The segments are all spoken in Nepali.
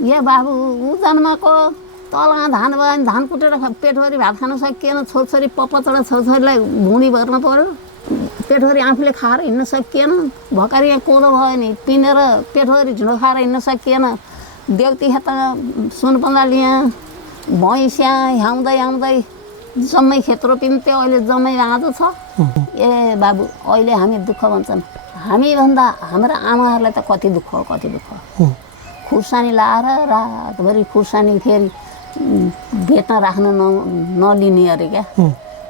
ए बाबु ऊ जन्मको तलमा धान भयो भने धान कुटेर पेटभरि भात खान सकिएन, छोरछोरी पपचडा छोरछोरीलाई भुँडी भर्न पर्यो, पेटभरि आफूले खाएर हिँड्न सकिएन, भर्खर यहाँ कोदो भयो नि पिनेर पेटभरि ढिँडो खाएर हिँड्न सकिएन, देउती खेत सुनपन्दा लिया भैँस्या ह्याउँदै ह्याउँदै जम्मै खेत रोपिन्थ्यो, अहिले जम्मै राँझो छ। ए बाबु अहिले हामी दुःख भन्छन्, हामीभन्दा हाम्रा आमाहरूलाई त कति दुःख कति दुःख। खुर्सानी लाएर रातभरि खुर्सानी फेरि बेच्न राख्न नलिने अरे क्या,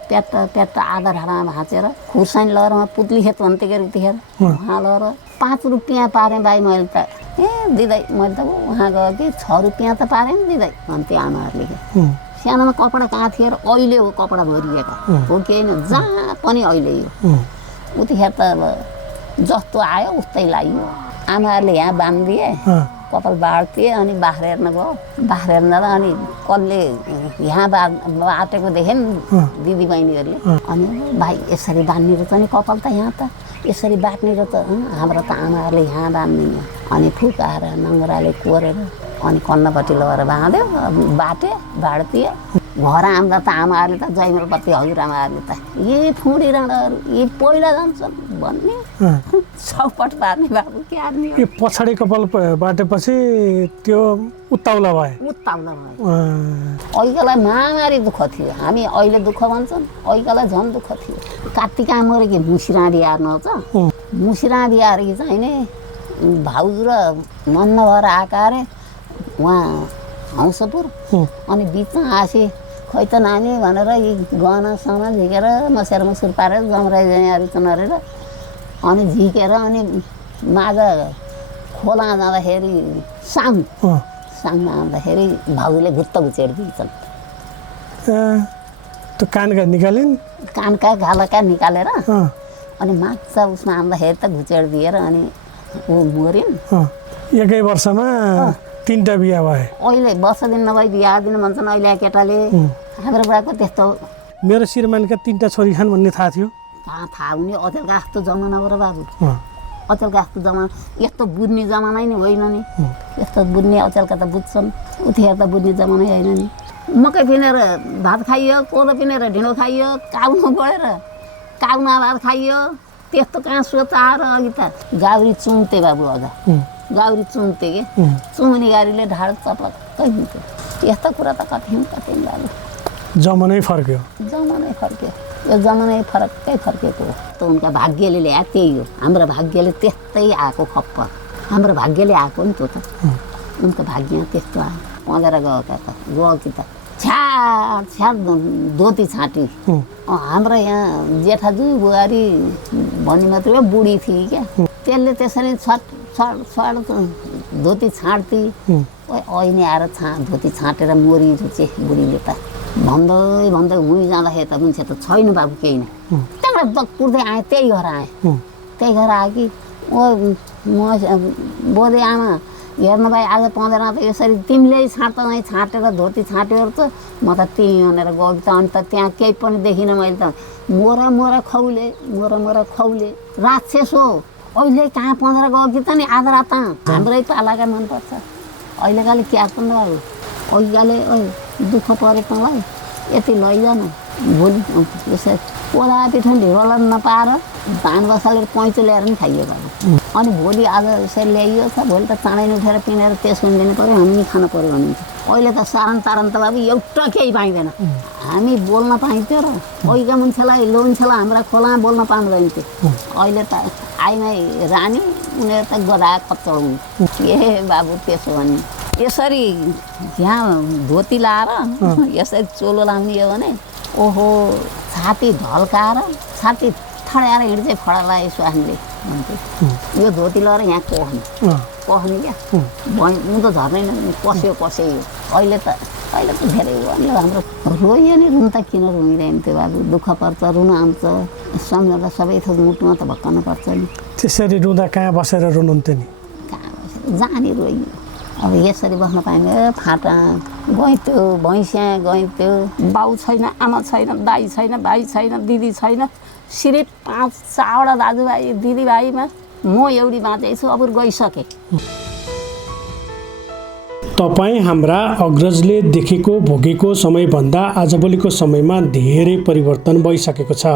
प्याट्ट प्याट्ट आधा ढाडामा भाँचेर खुर्सानी लगेर पुत्ली खेत भन्थे के उतिखेर उहाँ लगेर 5 रुपियाँ पारेँ बाई मैले त। ए दिदै मैले त उहाँ गयो कि 6 रुपियाँ त पारेँ नि दिदै भन्थे आमाहरूले कि। सानोमा कपडा कहाँ थियो र अहिले हो कपडा भरिएका हो कि होइन, जहाँ पनि अहिले हो। उतिखेर त अब जस्तो आयो उस्तै लाग्यो। आमाहरूले यहाँ बाँधिदिए, कपाल बाँड्थे, अनि बाख्रा हेर्न गयो, बाख्रा हेर्न जाँदा अनि कसले यहाँ बाटेको देखेँ नि दिदी बहिनीहरूले, अनि भाइ यसरी बाँध्ने रहेछ नि कपाल त, यहाँ त यसरी बाट्ने रहेछ, हाम्रो त आमाहरूले यहाँ बाँध्ने। अनि फुकाएर नङ्ग्राले कोरेर अनि कन्नपट्टि लगेर बाँध्यो, बाँड्थे। घर आउँदा त आमाहरूले त जयमलपति हजुरआमाहरूले त यी फुडी राँडाहरू यी पहिला जान्छन् भन्ने चौपट पार्ने बाबु के आदमी। यो पछाडि कपाल बाटेपछि त्यो उत्ताउला भयो। अहिलेलाई महामारी दुःख थियो, हामी अहिले दुःख भन्छन्, अहिलेलाई झन् दुःख थियो। कार्तिक आमरे कि मुसिराँडी आर्न छ, मुसिराँडी आएर कि चाहिँ नि भाउजू र नन्न भएर आएका अरे उहाँ हौसपुर। अनि बिचमा आसी खै त नानी भनेर यी गहना सामान झिकेर मसेर मुसुर पारेर जमराई अरिचन अरेर अनि झिकेर अनि माझ खोला जाँदाखेरि साङमा आउँदाखेरि भाउजूले घुत्त घुचेर दिन्छन्। त्यो कानका निकालिन्, कानका घालाका निकालेर अनि माछा उसमा आउँदाखेरि त घुचेर दिएर अनि ऊ मरिन्। एकै वर्षमा 3टा बिहा भए। अहिले वर्ष दिन नभई बिहा दिनु भन्छन् अहिले केटाले। हाम्रो बुढाको त्यस्तो मेरो श्रीमानका 3टा छोरी छन् भन्ने थाहा थियो? कहाँ थाहा हुने, अचेलका जस्तो जमाना हो र बाबु, अचेलका जस्तो जमाना। यस्तो बुझ्ने जमानै नि होइन नि, यस्तो बुझ्ने अचेलका त बुझ्छन्, उतिखेर त बुझ्ने जमानै होइन नि। मकै पिनेर भात खाइयो, कोदो पिनेर ढिँडो खाइयो, काउन गएर काउना भात खाइयो, त्यस्तो कहाँ सोच आएर अघि त गाउरी चुम्थे बाबु, अझ गाउरी चुम्थे कि चुम्ने गाडीले ढाड चपक्कै हुन्थ्यो। यस्तो कुरा त कति बाबु। जमानै फर्क्यो, जमानै फर्क्यो, यो जमानै फर्केको हो। त उनका भाग्यले ल्याए त्यही हो, हाम्रो भाग्यले त्यस्तै आएको खप्पर, हाम्रो भाग्यले आएको नि त्यो त, उनको भाग्य त्यस्तो आयो। पँधेर गयो कि त छ्याड धोती छाँटी। हाम्रो यहाँ जेठाजु बुहारी भन्ने मात्रै बुढी थिए क्या, त्यसले त्यसरी धोती छाँड्थे। ऐनी आएर धोती छाँटेर मोरी रुचे बुढीले त भन्दै हुँ जाँदाखेरि त मान्छे त छैन बाबु केही नै। त्यहाँबाट दगपुर्दै आएँ, त्यही घर आएँ आएँ कि म बोधे आमा हेर्नु भाइ आज पाउँदैन त यसरी तिमीले छाँटेर धोती छाँट्यो त म त त्यहीँ भनेर गयो त। अनि त त्यहाँ केही पनि देखिनँ मैले त, मोरा खौले राक्षस हो। अहिले कहाँ 15 गयो कि त नि आधा रात हाम्रै पालाका मनपर्छ। अहिलेकाले क्या गर्नु अब, अहिलेकाले दुःख परे तँलाई यति लैजानु, भोलि यसरी कोला पिठो ढिँडोलाई नपाएर धान बसालेर पैँचो ल्याएर पनि खाइयो बाबु। अनि भोलि आज यसरी ल्याइयो छ, भोलि त चाँडै उठेर पिनेर त्यसमा दिनु पऱ्यो, हामी खानु पऱ्यो भनिन्छ। अहिले त सारन त बाबु एउटा केही पाइँदैन। हामी बोल्न पाइन्थ्यो र अहिलेका मान्छेलाई लोन्छेलाई हाम्रा खोलामा बोल्न पाउँदैन थियो। अहिले त आइमाई रानी उनीहरू त गधा कच्चड हुन् ए बाबु। त्यसो भने यसरी यहाँ धोती लाएर यसरी चोलो लाउने हो भने ओहो छाती ढल्काएर छाती ठड्याएर हिँड्छ फडाला स्वानले भन्थे। यो धोती लगाएर यहाँ कहने क्या उँधो झर्नै पस्यो अहिले त धेरै भयो। हाम्रो रोइयो नि, रुन त किन रोइरहेको थियो बाबु, दुःख पर्छ, रुन आउँछ, सम्झँदा सबै थोक मुटुमा त भक्कनु पर्छ नि। त्यसरी रुँदा कहाँ बसेर रुनुहुन्थ्यो नि? कहाँ बसेर जाने रोइयो। अब यसरी बस्न पाइने फाटा गइन्थ्यो, भैँस्या गइन्थ्यो, बाउ छैन, आमा छैन, दाइ छैन, भाइ छैन, दिदी छैन, सिरिप 5-6वटा दाजुभाइ, दिदीभाइमा म एउटी बाँचेको छु, अब गइसकेँ। तपाईँ हाम्रा अग्रजले देखेको भोगेको समयभन्दा आजभोलिको समयमा धेरै परिवर्तन भइसकेको छ।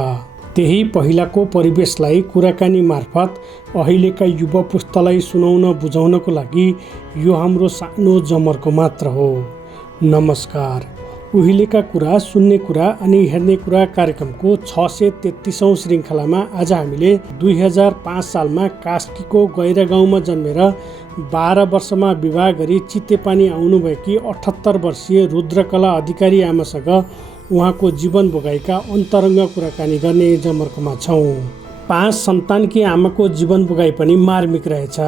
त्यही पहिलाको परिवेशलाई कुराकानी मार्फत अहिलेका युवा पुस्तालाई सुनाउन बुझाउनको लागि यो हाम्रो सानो जमर्को मात्र हो। नमस्कार। उहिलेका कुरा, सुन्ने कुरा अनि हेर्ने कुरा कार्यक्रमको 633औं श्रृङ्खलामा आज हामीले 2005 सालमा कास्कीको गैरा गाउँमा जन्मेर 12 वर्षमा विवाह गरी चितेपानी आउनुभएकी 78 वर्षीय रुद्रकला अधिकारी आमासँग उहाँको जीवन भोगाइका अन्तरङ्ग कुराकानी गर्ने जमर्कोमा छौँ। 5 सन्तानकी आमाको जीवन भोगाइ पनि मार्मिक रहेछ।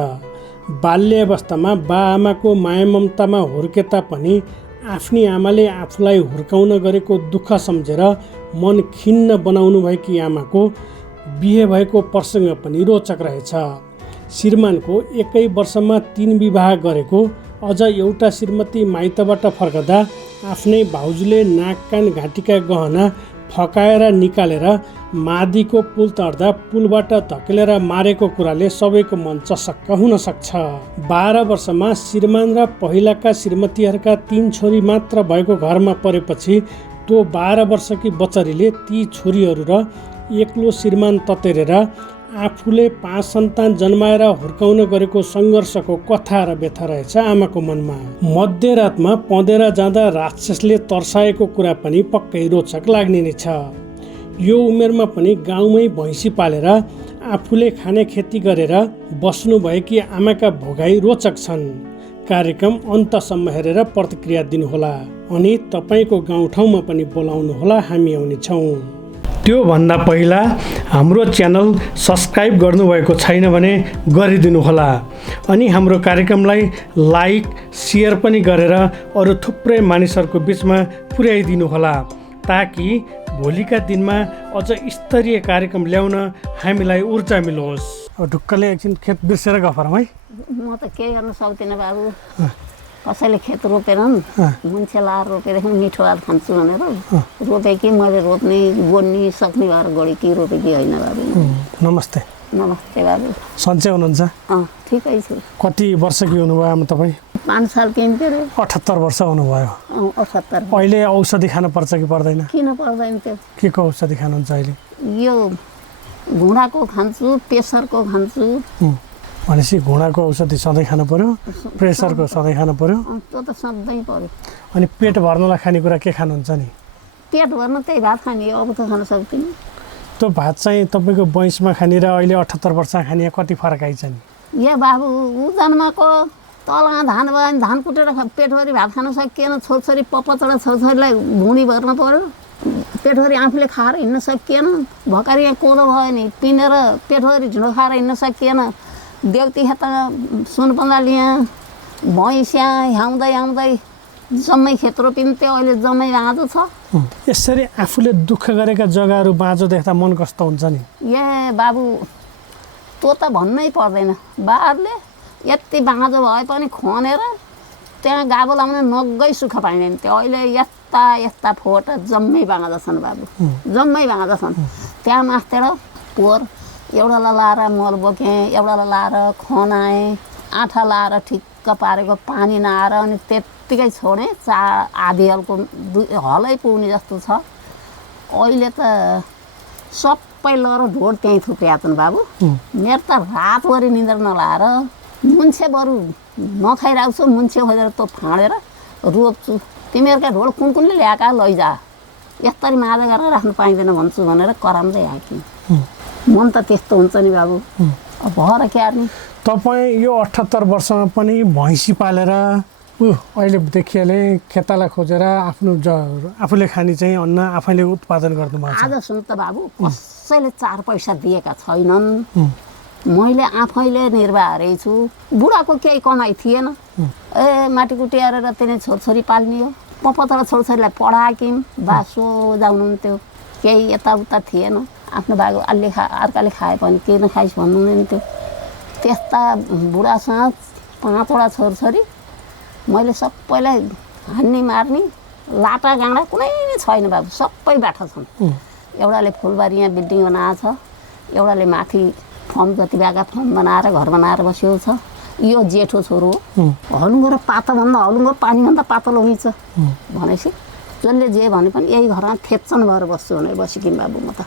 बाल्यावस्थामा बा-आमाको माया ममतामा हुर्के तापनि आफ्नी आमाले आफूलाई हुर्काउन गरेको दुःख सम्झेर मन खिन्न बनाउनु भएकी आमाको बिहे भएको प्रसङ्ग पनि रोचक रहेछ। श्रीमानको एकै वर्षमा 3 विवाह गरेको, अझ एउटा श्रीमती माइतबाट फर्कदा आफ्नै भाउजूले नाक कान घाँटीका गहना फकाएर निकालेर मादीको पुल तर्दा पुलबाट धकेलेर मारेको कुराले सबैको मन चसक्क हुन सक्छ। 12 वर्षमा श्रीमान र पहिलाका श्रीमतीहरूका 3 छोरी मात्र भएको घरमा परेपछि त्यो 12 वर्षकी बचरीले ती छोरीहरू र एक्लो श्रीमान ततेरेर आफूले 5 सन्तान जन्माएर हुर्काउन गरेको सङ्घर्षको कथा र व्यथा रहेछ आमाको मनमा। मध्यरातमा पँधेर जाँदा राक्षसले तर्साएको कुरा पनि पक्कै रोचक लाग्ने नै छ। यो उमेरमा पनि गाउँमै भैँसी पालेर आफूले खाने खेती गरेर बस्नुभएकी आमाका भोगाई रोचक छन्। कार्यक्रम अन्तसम्म हेरेर प्रतिक्रिया दिनुहोला अनि तपाईँको गाउँठाउँमा पनि बोलाउनुहोला, हामी आउनेछौँ। त्योभन्दा पहिला हाम्रो च्यानल सब्सक्राइब गर्नुभएको छैन भने गरिदिनुहोला अनि हाम्रो कार्यक्रमलाई लाइक, सेयर पनि गरेर अरू थुप्रै मानिसहरूको बिचमा पुर्याइदिनुहोला ताकि भोलिका दिनमा अझ स्तरीय कार्यक्रम ल्याउन हामीलाई ऊर्जा मिलोस्। अब ढुक्कले एकछिन खेत बिर्सेर गफरौँ है। म त केही गर्न सक्दिनँ बाबु। कसैले खेत रोपेर मान्छे लाएर रोपेदेखि मिठो भात खान्छु भनेर रोपे कि मैले रोप्ने गोड्ने सक्ने भएर गढेँ कि रोपे कि होइन बाबु। नमस्ते। नमस्ते बाबु। सन्चै हुनुहुन्छ? ठिकै छु। कति वर्षकी हुनुभयो आमा तपाईँ? 5 साल किन्थ्यो अरे। 78 वर्ष हुनुभयो। 78। अहिले औषधि खानु पर्छ कि पर्दैन? किन पर्दैन त्यो? के को औषधि खानुहुन्छ अहिले? यो घुँडाको खान्छु, प्रेसरको खान्छु। भनेपछि घुँडाको औषधि सधैँ खानु पर्यो, प्रेसरको सधैँ खानु पर्यो। त्यो त सधैँ पर्यो। अनि पेट भर्नलाई खानेकुरा के खानुहुन्छ नि? पेट भर्न त्यही भात खाने, अब त खान सक्दिनँ। त्यो भात चाहिँ तपाईँको 22मा खाने र अहिले 78 वर्षमा खाने कति फरक आइछ नि? या बाबु, ऊ जन्माको तलमा धान भयो भने धान कुटेर पेटभरि भात खान सकिएन। छोरछोरी पपचडा छोरछोरीलाई भुँडी भर्न पर्यो। पेटभरि आफूले खाएर हिँड्न सकिएन। भर्खर यहाँ कोदो भयो नि पिनेर पेटभरि ढिँडो खाएर हिँड्न सकिएन। देउती खेत सुनपन्दा लिएँ, भैँसिया ह्याउँदै ह्याउँदै जम्मै खेत रोपिन्थ्यो, अहिले जम्मै बाँझो छ। यसरी आफूले दुःख गरेका जग्गाहरू बाँझो देख्दा मन कस्तो हुन्छ नि? ए बाबु, त्यो त भन्नै पर्दैन। बारले यति बाँझो भए पनि खनेर त्यहाँ गाबो लाउने नगै सुख पाइँदैन थियो। अहिले यस्ता यस्ता फोटा जम्मै बाँझो छन् बाबु, जम्मै बाँझो छन्। त्यहाँ मास्तिर पोहोर एउटालाई लाएर मल बोकेँ, एउटालाई लाएर खनाएँ, आँठा लाएर ठिक्क पारेको पानी नआएर अनि त्यत्तिकै छोडेँ। आधी हलको हलै पुग्ने जस्तो छ। अहिले त सबै लर ढोड त्यहीँ थुप्रिया छन् बाबु। मेरो त रातभरि निन्द्रा नलाएर मुन्छे बरु नखाइरहेको छु, मुन्छे खोजेर त्यो फाँडेर रोप्छु। तिमीहरूका ढोड कुन कुनले ल्याएका लैजा, यस्तरी माजा गरेर राख्नु पाइँदैन भन्छु भनेर कराउँदै आएँ। मन त त्यस्तो हुन्छ नि बाबु। अब भएर क्यार्ने। तपाईँ यो 78 वर्षमा पनि भैँसी पालेर अहिले देखिहाले खेताला खोजेर आफूले खाने चाहिँ अन्न आफैले उत्पादन गर्नुभएको छ। आज सुन त बाबु, कसैले 4 पैसा दिएका छैनन्। मैले आफैले निर्वाह रहेछु। बुढाको केही कमाइ थिएन। माटी कुटी हेरेर त्यही छोरछोरी पाल्ने हो। पपतला छोरछोरीलाई पढाएँ, बासो जाउनुहुन्थ्यो, केही यताउता थिएन। आफ्नो बाबु अर्काले खाए पनि के नखाइस् भन्नु हुँदैन थियो। त्यस्ता बुढासँग 5वटा छोरछोरी मैले सबैलाई हान्ने मार्ने लाटा गाँडा कुनै छैन बाबु, सबै बाठा छन्। एउटाले फुलबारी यहाँ बिल्डिङ बनाएको छ, एउटाले माथि फर्म जति भएका फर्म बनाएर घर बनाएर बसेको छ, यो जेठो छोरो हो हलुङ्गो र पातोभन्दा हलुङ्गो पानीभन्दा पातलो हुन्छ भनेपछि जसले जे भने पनि यही घरमा थेच्चन भएर बस्छु भने बसिकिन बाबु म त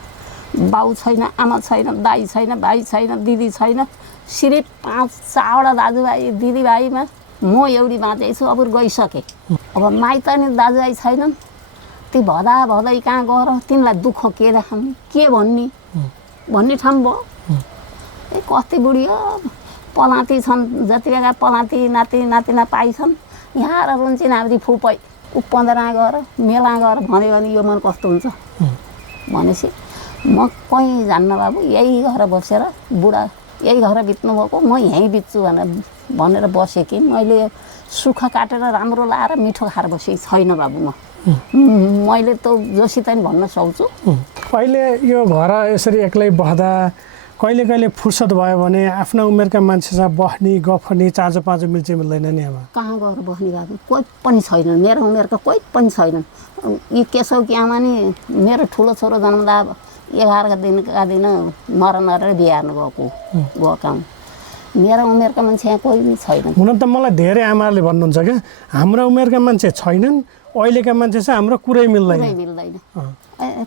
बाउ छैन आमा छैन दाइ छैन भाइ छैन दिदी छैन सिर्फ 5-4वटा दाजुभाइ दिदीभाइमा म एउटी बाँचेको छु अब गइसकेँ अब माइत नि दाजुभाइ छैनन् ती भदा भदै कहाँ गएर तिमीलाई दुःख के देखाउने के भन्ने ठाउँ भयो ए कति बुढी हो पलाँती छन् जति बेला पलाँती नाति नातिना पाइछन् यहाँ आएर रुन्छन् हामी फुपै ऊ 15 गएर मेला गएर भन्यो भने यो मन कस्तो हुन्छ भनेपछि म कहीँ जान्न बाबु यही घर बसेर बुढा यही घर बित्नु भएको म यहीँ बित्छु भनेर बसेँ कि मैले सुख काटेर राम्रो लाएर मिठो खाएर बसेँ छैन बाबु मैले त जोसित नि भन्न सक्छु अहिले यो घर यसरी एक्लै बस्दा कहिले कहिले फुर्सद भयो भने आफ्ना उमेरका मान्छेसँग बस्ने गफ गर्ने चाँजो पाँचो मिल्छ मिल्दैन नि आमा कहाँ गएर बस्ने बाबु कोही पनि छैनन् मेरो उमेरका कोही पनि छैनन् यी केशव कि आमा नि मेरो ठुलो छोरो जन्मदा 11 दिनका दिन मरण गरेर बिहा हेर्नु गएको मेरो उमेरका मान्छे यहाँ कोही पनि छैनन् हुन त मलाई धेरै आमाले भन्नुहुन्छ क्या हाम्रा उमेरका मान्छे छैनन् अहिलेका मान्छे चाहिँ हाम्रो कुरै मिल्दैन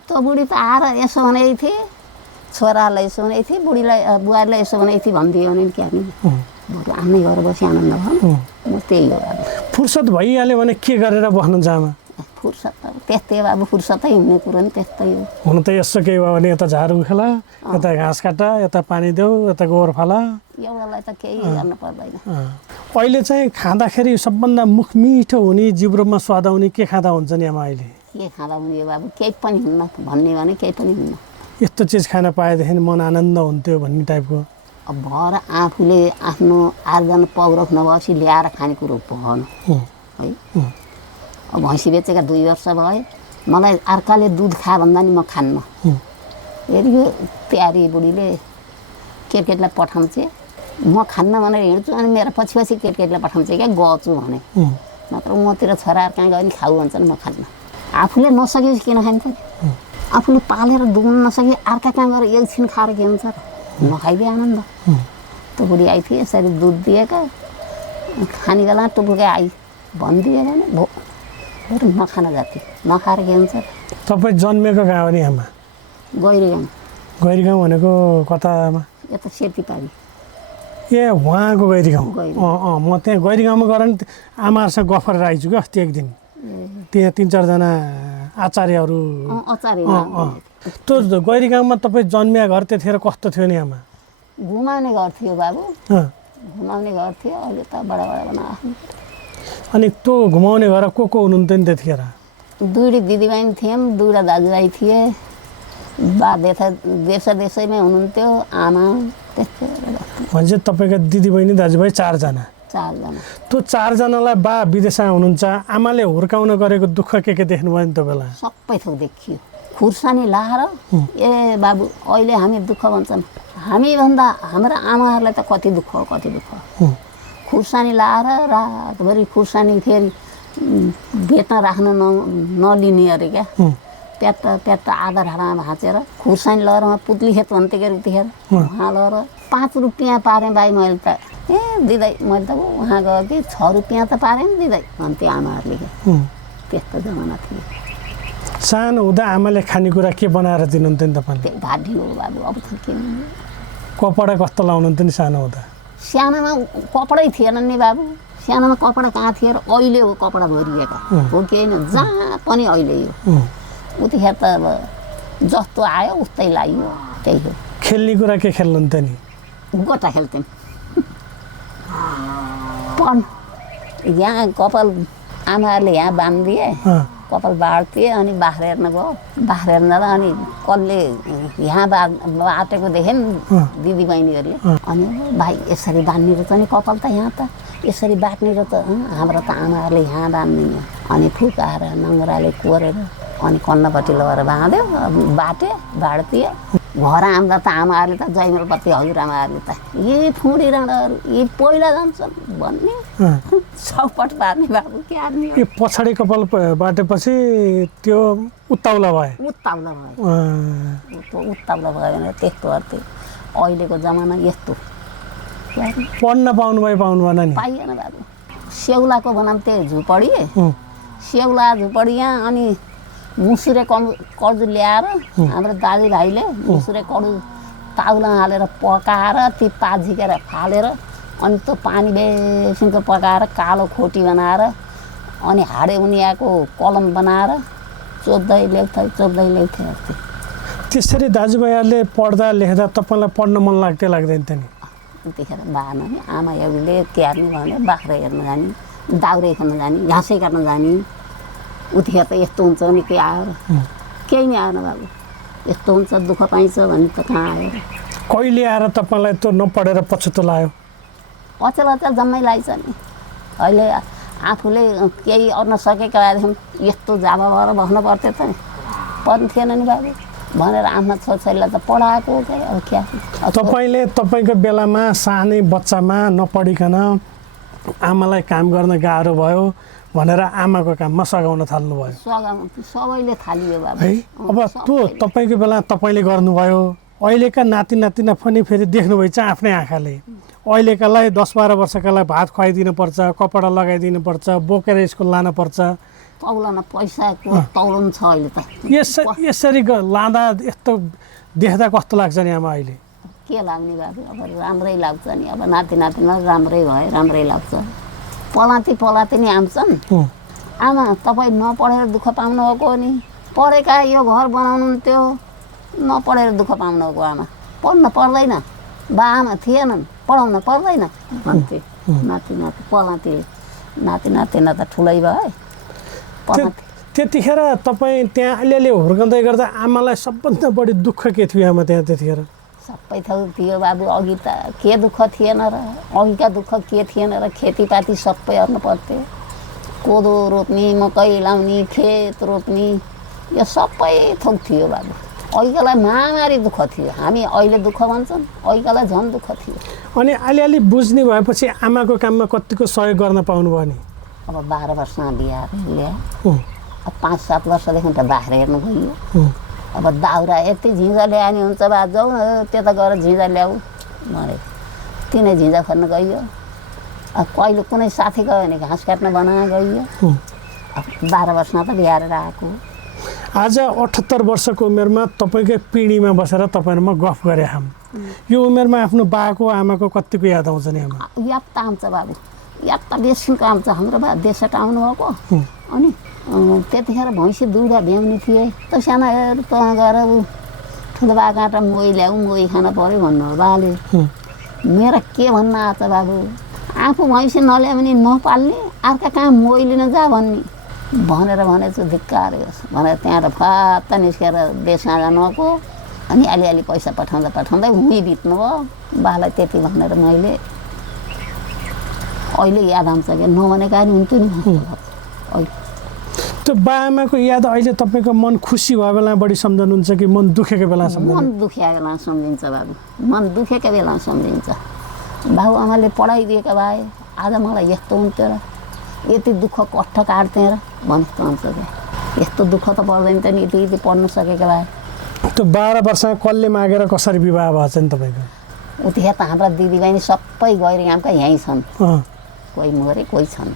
त्यो बुढी त आएर यसो भनेको थिएँ छोरालाई यसो भनेको थिएँ बुढीलाई बुहारीलाई यसो भनेको थिएँ भनिदियो भने क्या नि बरु आफ्नै घर बसी आनन्द भयो म त्यही हो अब फुर्सद भइहाल्यो भने के गरेर बस्नुहुन्छ आमा फुर्सद त त्यस्तै अब फुर्सदै हुने कुरो नि त्यस्तै हो हुन त यसो केही भयो भने यता झाडु खेला यता घाँस काटा यता पानी देऊ यता गोबर फाला एउटालाई त केही गर्नु पर्दैन अहिले चाहिँ खाँदाखेरि सबभन्दा मुख मिठो हुने जिब्रोमा स्वाद आउने के खाँदा हुन्छ नि आमा अहिले के खाँदा हुने बाबु केही पनि हुन्न भन्ने भने केही पनि हुन्न यस्तो चिज खान पाएदेखि मन आनन्द हुन्थ्यो भन्ने टाइपको अब भएर आफूले आफ्नो आर्जन पौरख नभएपछि ल्याएर खानेकुरो भएन है अब भैँसी बेचेका 2 वर्ष भए मलाई अर्काले दुध खा भन्दा नि म खान्न फेरि यो प्यारी बुढीले केटकेटलाई पठाउँछ म खान्न भनेर हिँड्छु अनि मेरो पछि पछि केटकेटलाई पठाउँछ क्या गछु भने नत्र मतिर छोराहरू कहाँ गयो भने खाऊ भन्छन् म खान्न आफूले नसकेपछि किन खान्छ आफूले पालेर दुख्नु नसके अर्का कहाँ गएर एकछिन खाएर के हुन्छ नखाइदिए आनन्द त्यो बुढी आइथिए यसरी दुध दिएका खाने बेला टुपुकै आई भनिदियो भने बरु नखान जाति नखाएर के हुन्छ तपाईँ जन्मेको कहाँ हो नि आमा गैरीगाउँ गैरीगाउँ भनेको कतामा यता सेतीपारी ए उहाँको गैरीगाउँ म त्यहाँ गैरीगाउँमा गएर नि आमाहरूसँग गफ गरेर आइछु क्या अस्ति एक दिन त्यहाँ 3-4 जना आचार्यहरू त्यो गैरीगाउँमा तपाईँ जन्मिया घर त्यतिखेर कस्तो थियो नि आमा घुमाउने घर थियो बाबु घुमाउने घर थियो अहिले त बडा बडा बना अनि त्यो घुमाउने घर को हुनुहुन्थ्यो नि त्यतिखेर 2 दिदीबहिनी थियौँ 2 दाजुभाइ थिए बा देशैमै हुनुहुन्थ्यो आमा त्यस्तै भनेपछि तपाईँका दिदीबहिनी दाजुभाइ 4 जना त्यो 4 जनालाई बा विदेशमा हुनुहुन्छ आमाले हुर्काउन गरेको दुःख के देख्नुभयो नि तपाईँलाई सबै थोक देखियो खुर्सानी लाएर ए बाबु अहिले हामी दुःख भन्छन् हामीभन्दा हाम्रा आमाहरूलाई त कति दुःख खुर्सानी लाएर रातभरि खुर्सानी फेरि बेच्न राख्न नलिने अरे क्या प्याट्ट आधा ढाडामा भाँचेर खुर्सानी लगेर पुत्ली खेत भन्थ्यो क्या उतिखेर उहाँ लगेर 5 रुपियाँ पारेँ भाइ मैले त ए दिदै मैले त उहाँ गयो कि 6 रुपियाँ त पारेँ नि दिदै भन्थ्यो आमाहरूले कि त्यस्तो जमाना थियो सानो हुँदा आमाले खानेकुरा के बनाएर दिनुहुन्थ्यो नि तपाईँले त्यही भात ढिलो बाबु अब त के कपडा कस्तो लाउनुहुन्थ्यो नि सानो हुँदा सानोमा कपडै थिएन नि बाबु सानोमा कपडा कहाँ थियो र अहिले हो कपडा भरिएका हो कि होइन जहाँ पनि अहिले हो उतिखेर त अब जस्तो आयो उस्तै लाग्यो त्यही हो खेल्ने कुरा के खेल्नुहुन्थ्यो नि गोटा खेल्थ्यौँ पढ यहाँ कपाल आमाहरूले यहाँ बाँधिदिए कपाल बाँड्थे अनि बाख्रा हेर्न गयो बाख्रा हेर्न जाँदा अनि कसले यहाँ बाटेको देखेँ दिदीबहिनीहरूले अनि भाइ यसरी बाँध्ने रहेछ नि कपाल त यहाँ त यसरी बाट्ने र त हाम्रो त आमाहरूले यहाँ बाँध्दिने अनि फुकाएर नङ्ग्राले कोरेर अनि कन्नपट्टि लगेर बाँध्यो बाँड्थे घर आउँदा त आमाहरूले त जयमलपट्टि हजुरआमाहरूले त यी फुडी राँडाहरू यी पहिला जान्छन् भन्ने चौपट पार्ने बाबु के आर्ने यो पछाडि कपाल बाटेपछि त्यो उत्ताउला भयो उत्ताउला भयो भने त्यस्तो गर्थ्यो अहिलेको जमाना यस्तो पढ्न पाउनु भएन नि? पाइएन बाबु। सेउलाको बनाउँथे झुपडी, सेउला झुपडीमा अनि मुसुरे कडु ल्याएर हाम्रो दाजुभाइले मुसुरे कडु ताउला हालेर पकाएर ती पात झिकेर फालेर अनि त्यो पानी बेसिनको पकाएर कालो खोटी बनाएर अनि हाडे उनियाको कलम बनाएर चोप्दै ल्याउँथे। त्यसरी दाजुभाइहरूले पढ्दा लेख्दा तपाईँलाई पढ्न मन लाग्दैन त नि? त्यतिखेर भएन नि। आमा एउटीले क्यार्ने भने बाख्रा हेर्न जाने, दाउरे खान जाने, घाँसै काट्न जाने। उतिखेर त यस्तो हुन्छ नि के आयो र? केही नै आएन बाबु। यस्तो हुन्छ दुःख पाइन्छ भने त कहाँ आयो र? कहिले आएर तपाईँलाई त्यो नपढेर पछुतो लाग्यो? अचेल जम्मै लाग्छ नि। अहिले आफूले केही अर्न सकेको भएदेखि यस्तो जाबा भएर बस्नु पर्थ्यो त नि, पर्ने थिएन नि बाबु भनेर आफ्ना छोरछोरीलाई त पढाएको के अब क्या। तपाईँले तपाईँको बेलामा सानै बच्चामा नपढिकन आमालाई काम गर्न गाह्रो भयो भनेर आमाको काममा सघाउन थाल्नुभयो? सबैले थालियो बाबु है। अब त्यो तपाईँको बेला तपाईँले गर्नुभयो, अहिलेका नाति नातिना पनि फेरि देख्नुभएछ आफ्नै आँखाले। अहिलेकालाई 10-12 वर्षकालाई भात खुवाइदिनु पर्छ, कपडा लगाइदिनु पर्छ, बोकेर स्कुल लानु पर्छ। तौलन पैसाको तौलन छ अहिले त। यसरी लाँदा यस्तो देख्दा कस्तो लाग्छ नि आमा अहिले? के लाग्ने बाबु, अब राम्रै लाग्छ नि। अब नाति नातिना राम्रै भए राम्रै लाग्छ। पलाती नि आउँछन्। आमा तपाईँ नपढेर दुःख पाउनुभएको हो नि, पढेका यो घर बनाउनुहुन्थ्यो, नपढेर दुःख पाउनुभएको आमा। पढ्न पर्दैन, बा आमा थिएनन्, पढाउन पर्दैन भन्थे नाति नातिना त ठुलै भए। त्यतिखेर तपाईँ त्यहाँ अलिअलि हुर्कँदै गर्दा आमालाई सबभन्दा बढी दुःख के थियो आमा त्यहाँ त्यतिखेर? सबै थोक थियो बाबु। अघि त के दुःख थिएन र? अघिका दुःख के थिएन र? खेतीपाती सबै हेर्नु पर्थ्यो। कोदो रोप्ने, मकै लाउने, खेत रोप्ने, यो सबै थोक थियो बाबु। अहिलेलाई महामारी दुःख थियो। हामी अहिले दुःख भन्छन्, अहिलेलाई झन् दुःख थियो। अनि अलिअलि बुझ्ने भएपछि आमाको काममा कतिको सहयोग गर्न पाउनुभयो नि? अब 12 वर्षमा बिहा ल्यायो। अब 5-7 वर्षदेखि त बाख्रा हेर्नु गइयो। अब दाउरा यति झिँजा ल्यायो हुन्छ बा जाउँ न त्यता गएर झिँजा ल्याऊ भने तिनै झिँजा खोज्न गइयो। अब कहिले कुनै साथी गयो भने घाँस काट्न बनाएर गइयो। अब 12 वर्षमा त बिहारेर आएको। आज 78 वर्षको उमेरमा तपाईँकै पिँढीमा बसेर तपाईँहरूमा गफ गरे हाम। यो उमेरमा आफ्नो बाको आमाको कतिको याद आउँछ नि आमा? याद त आउँछ बाबु, याद त बेसीको आउँछ। हाम्रो बा देशबाट आउनुभएको अनि त्यतिखेर भैँसी दुधा भ्याउने थिए। त सानाहरू तँ गएर ठुलो बा काँटा मोही ल्याऊ, मोही खान पऱ्यो भन्नु हो बाले। मेरो के भन्न आएको छ बाबु, आफू भैँसी नल्यायो भने नपाल्ने, अर्का कहाँ मोही लिन जा भन्ने भनेर भनेछु। धिक्कार भनेर त्यहाँबाट फत्त निस्केर देशमा जानुभएको। अनि अलिअलि पैसा पठाउँदै हुँ बित्नु भयो। बालाई त्यति भनेर मैले अहिले याद आउँछ कि नभनेका नि हुन्थ्यो नि। त्यो बाआमाको याद अहिले तपाईँको मन खुसी भयो बेला बढी सम्झनुहुन्छ कि मन दुखेको बेला सम्झनुहुन्छ? मन दुखेको बेला सम्झिन्छ बाबु, मन दुखेको बेला सम्झिन्छ। बाबु आमाले पढाइदिएका भए आज मलाई यस्तो हुन्थ्यो र, यति दुःख कष्ट काट्थेँ र भनेको हुन्छ क्या। यस्तो दुःख त पर्दैन त नि यति पढ्न सकेको भए। त्यो 12 वर्षमा कसले मागेर कसरी विवाह भएको छ नि तपाईँको? उतिखेर त हाम्रा दिदीबहिनी सबै गएर यहाँका यहीँ छन्। कोही मरे कोही छन्।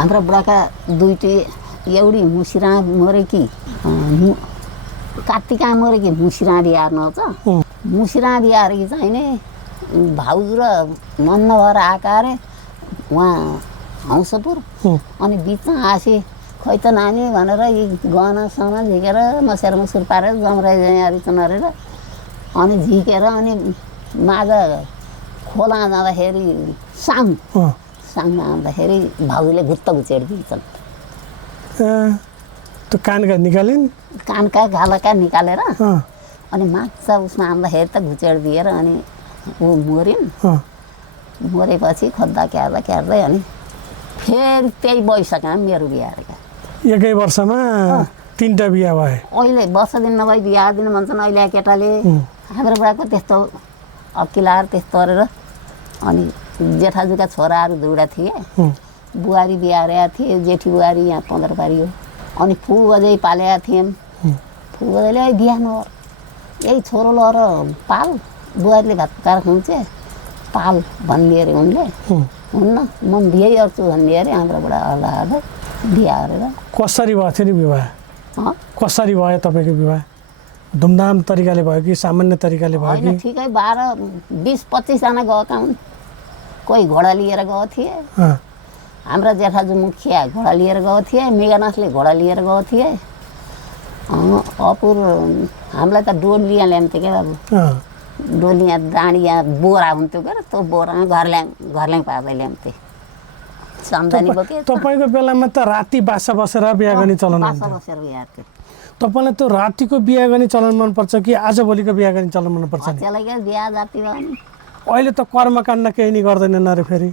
हाम्रा बुढाका दुईटी, एउटी मुसिरा मरे कि कार्तिका मरे कि मुसिरा बिहार नहोस्। मुसिरा बिहार कि चाहिँ नि भाउजू र नन्न भएर आएका अरे उहाँ हौसपुर। अनि बिचमा आसी खै त नानी भनेर यी गहना सना झिकेर मसेर मुसुर पारेर जमराई अरिचन अरेर अनि झिकेर अनि माझ खोला जाँदाखेरि साङमा आउँदाखेरि भाउजूले घुत्त घुचेडिदिन्छन्। त्यो कानका निकालिन्? कानका घालाका निकालेर अनि माछा उसमा आउँदाखेरि त घुचेडिदिएर अनि ऊ मरिन्। मरेपछि खोज्दा क्यार्दै अनि फेरि त्यही भइसक्यो मेरो बिहारेका। एकै वर्षमा 3टा बिहा भए? अहिले वर्ष दिन नभई बिहा दिनु भन्छन् अहिले केटाले। हाम्रो बुढाको त्यस्तो अकिलाएर त्यस्तो गरेर अनि जेठाजुका छोराहरू दुईवटा थिए। बुहारी बिहारेका थिए, जेठी बुहारी यहाँ 15 पारी हो। अनि फुबजै पालेका थियौँ। फुबजैले बिहा न यही छोरो लर पाल, बुहारीले भात पकाएर खुवाउँछ। पाल भन्ने अरे उनले हुन्न म बिहे गर्छु भन्ने अरे हाम्रोबाट हल्ला बिहा गरेर। कसरी भएको थियो नि विवाह? कसरी भयो तपाईँको विवाह? धुमधाम तरिकाले भयो कि सामान्य तरिकाले भयो होइन कि? ठिकै 12-20-25जना गएका हुन्। कोही घोडा लिएर गएको थिए, हाम्रा जेठाजु मुखिया घोडा लिएर गएको थिए, मेघनाथले घोडा लिएर गएको थिए। अपुर हामीलाई त डोलिया ल्याउँथ्यो क्या बाबु, डोलिया डाँडिया बोरा हुन्थ्यो क्या, त्यो बोरामा घरल्याङ पार्दै ल्याउँथे। सम्झनी बोके तपाईँको बेलामा त राति बासा बसेर बिहा गर्ने चलन बासा बसेर बिहा गर्थ्यो। तपाईँलाई त्यो रातिको बिहा गर्ने चलन मनपर्छ कि आजभोलिको बिहा गर्ने चलन मनपर्छ नि? त्यसलाई क्या बिहा जाति भयो नि। अहिले त कर्मकाण्ड केही नि गर्दैनन् अरे फेरि।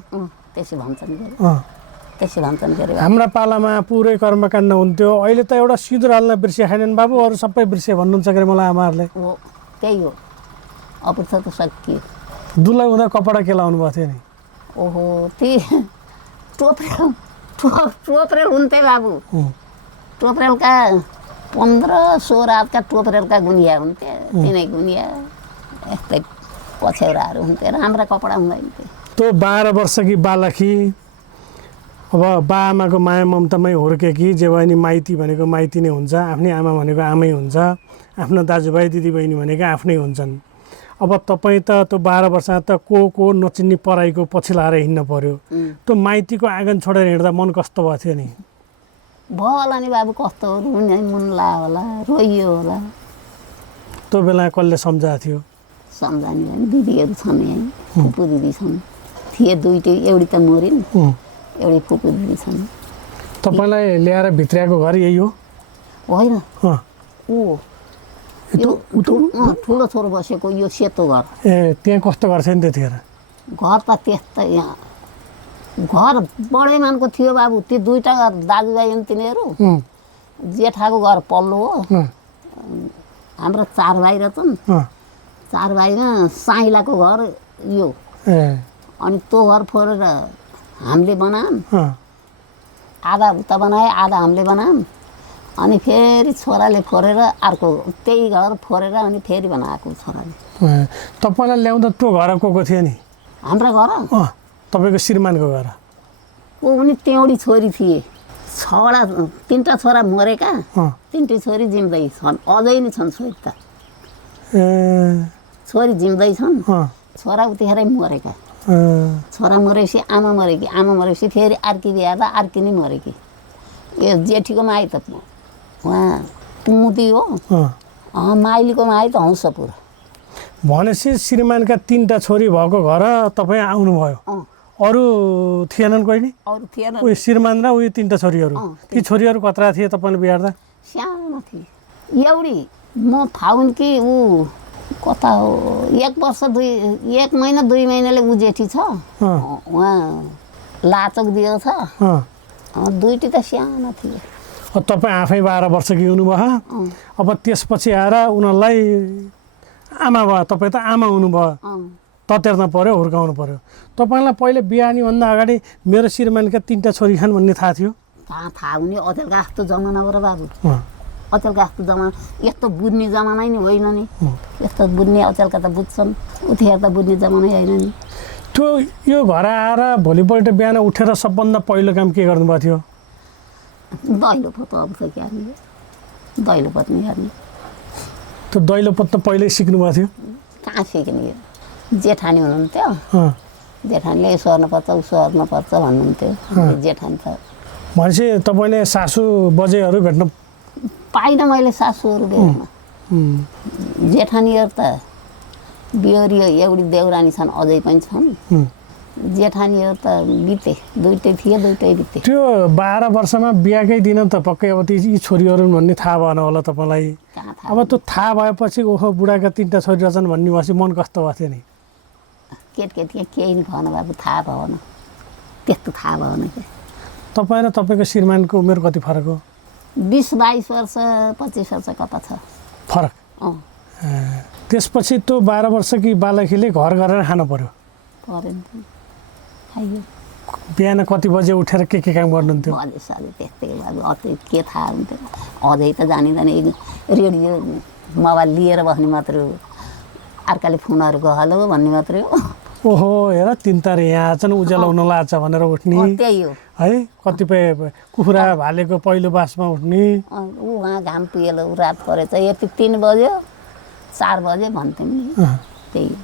त्यसै भन्छन् के अरे हाम्रा पालामा पुरै कर्मकाण्ड हुन्थ्यो। अहिले त एउटा सिँदुर हाल्न बिर्से खाएनन् बाबु, अरू सबै बिर्से भन्नुहुन्छ के मलाई आमाहरूले? हो त्यही हो, अपुर्थ त सकियो। दुलै हुँदा कपडा के लाउनु भएको थियो नि? ओहो ती टोप्रेल हुन्थे बाबु। टोप्रेलका 15-16 हातका टोप्रेलका गुनिया हुन्थे, तिनै गुनिया यस्तै पछ्यौराहरू हुन्थे, राम्रा कपडा हुँदैन थियो। त्यो 12 वर्षकी बालकी अब बाआमाको माया ममतामै हुर्केकी, जे भयो नि माइती भनेको माइती नै हुन्छ, आफ्नै आमा भनेको आमै हुन्छ, आफ्नो दाजुभाइ दिदीबहिनी भनेको आफ्नै हुन्छन्। अब तपाईँ त त्यो 12 वर्षमा त को नचिन्ने पराईको पछि लाएर हिँड्न पर्यो। त्यो माइतीको आँगन छोडेर हिँड्दा मन कस्तो भएको थियो नि? भयो होला नि बाबु, कस्तो रुने मुन ला होला, रोइयो होला। त्यो बेला कसले सम्झाएको थियो? सम्झाने भने दिदीहरू छन् यहीँ, फुपू दिदी छन्, थिए दुइटै, एउटी त मरिन्, एउटी फुपू दिदी छन्। तपाईँलाई ल्याएर भित्र्याएको घर यही हो? होइन ठुलो छोरो बसेको यो सेतो घर। ए त्यहाँ कस्तो घर थियो नि त्यतिखेर? घर त त्यस्तै, यहाँ घर बडै मानको थियो बाबु। त्यो दुईवटा दाजुभाइ हुन् तिनीहरू, जेठाको घर पल्लो हो, हाम्रो 4 भाइ रहेछन्। 4 भाइमा साइलाको घर यो, अनि त्यो घर फोरेर हामीले बनायौँ, आधा उता बनाए आधा हामीले बनायौँ, अनि फेरि छोराले फोरेर अर्को त्यही घर फोरेर अनि फेरि बनाएको छोराले। तपाईँलाई ल्याउँदा त्यो घर को थियो नि? हाम्रा घर तपाईँको श्रीमानको घर? ऊ पनि त्यौडी छोरी थिए, 3टा छोरा मरेका, 3टी छोरी जिउँदै छन्, अझै नै छन् छोरी त। छोरी जिउँदै छन्, छोरा उतिखेरै मरेका। छोरा मरेपछि आमा मरेकी, आमा मरेपछि फेरि अर्की बिहा त अर्की नै मरेकी। यो जेठीको माई त उहाँ पुमुदी हो, माइलीको माई त हौसपुर। भनेपछि श्रीमानका 3टा छोरी भएको घर तपाईँ आउनुभयो, अरू थिएनन् कोही नि? अरू थिएन, उयो श्रीमान र उयो 3टा छोरीहरू। ती छोरीहरू कत्रा थिए तपाईँले बिहार्दा? सानो थिए, एउटी म फाउन कि ऊ कता हो, 1 महिना 2 महिनाले ऊ जेठी छ, उहाँ लाचोक दिएको छ। दुईटी त सानो थिए। तपाईँ आफै 12 वर्षकी हुनुभयो, अब त्यसपछि आएर उनीहरूलाई आमा भयो, तपाईँ त आमा हुनुभयो, ततेर्न पर्यो, हुर्काउनु पर्यो। तपाईँलाई पहिले बिहा भन्दा अगाडि मेरो श्रीमानका 3टा छोरी छन् भन्ने थाहा थियो? थाहा हुने, अचेलका जस्तो जमाना हो र बाबु, अचेलका जस्तो जमाना, यस्तो बुझ्ने जमानै नि होइन नि। यस्तो बुझ्ने अचेलका त बुझ्छन्, उतिखेर त बुझ्ने जमानै होइन नि। त्यो यो घर आएर भोलिपल्ट बिहान उठेर सबभन्दा पहिलो काम के गर्नुभएको थियो? दैलो पोत अब त के गर्ने, दैलो पत्नी गर्ने। त्यो दैलो पत्न पहिल्यै सिक्नुभएको थियो? कहाँ सिक्ने, जेठानी हुनुहुन्थ्यो, जेठानीले सर्नुपर्छ सर्नुपर्छ भन्नुहुन्थ्यो, जेठानी त। भनेपछि तपाईँले सासू बजेहरू भेट्न पाइनँ मैले सासूहरू बेलामा। जेठानीहरू त बिहोरी एउटी देउरानी छन्, अझै पनि छन्। जेठानीहरू त बिते, दुइटै थिए, दुइटै बिते। त्यो 12 वर्षमा बिहाकै दिन त पक्कै अब यी छोरीहरू भन्ने थाहा भएन होला तपाईँलाई? अब त्यो थाहा भएपछि ओहो बुढाका 3टा छोरी रहेछन् भन्ने भएपछि मन कस्तो भएको थियो नि? केटकेटी केही नि भएन बाबु, थाहा भएन, त्यस्तो थाहा भएन क्या। तपाईँ र तपाईँको श्रीमानको उमेर कति फरक हो? 20-22 वर्ष 25 वर्ष कता छ फरक। त्यसपछि त्यो 12 वर्षकी बालकीले घर गरेर खानु पर्यो? बिहान कति बजे उठेर के काम गर्नुहुन्थ्यो? त्यस्तै बाबु, अझै के थाहा हुन्थ्यो, अझै त जानी रेडियो मोबाइल लिएर बस्ने मात्रै हो, अर्काले फोनहरू गयो हेलो भन्ने मात्रै हो। ओहो हेर तिनतारे यहाँ चाहिँ उज्यालो हुन लाग्छ भनेर उठ्ने त्यही हो। है कतिपय कुखुरा भालेको पहिलो बासमा उठ्ने ऊ वहाँ घाम पुगेर ऊ रात परेछ यति 3 बज्यो 4 बजे भन्थ्यौँ नि त्यही हो।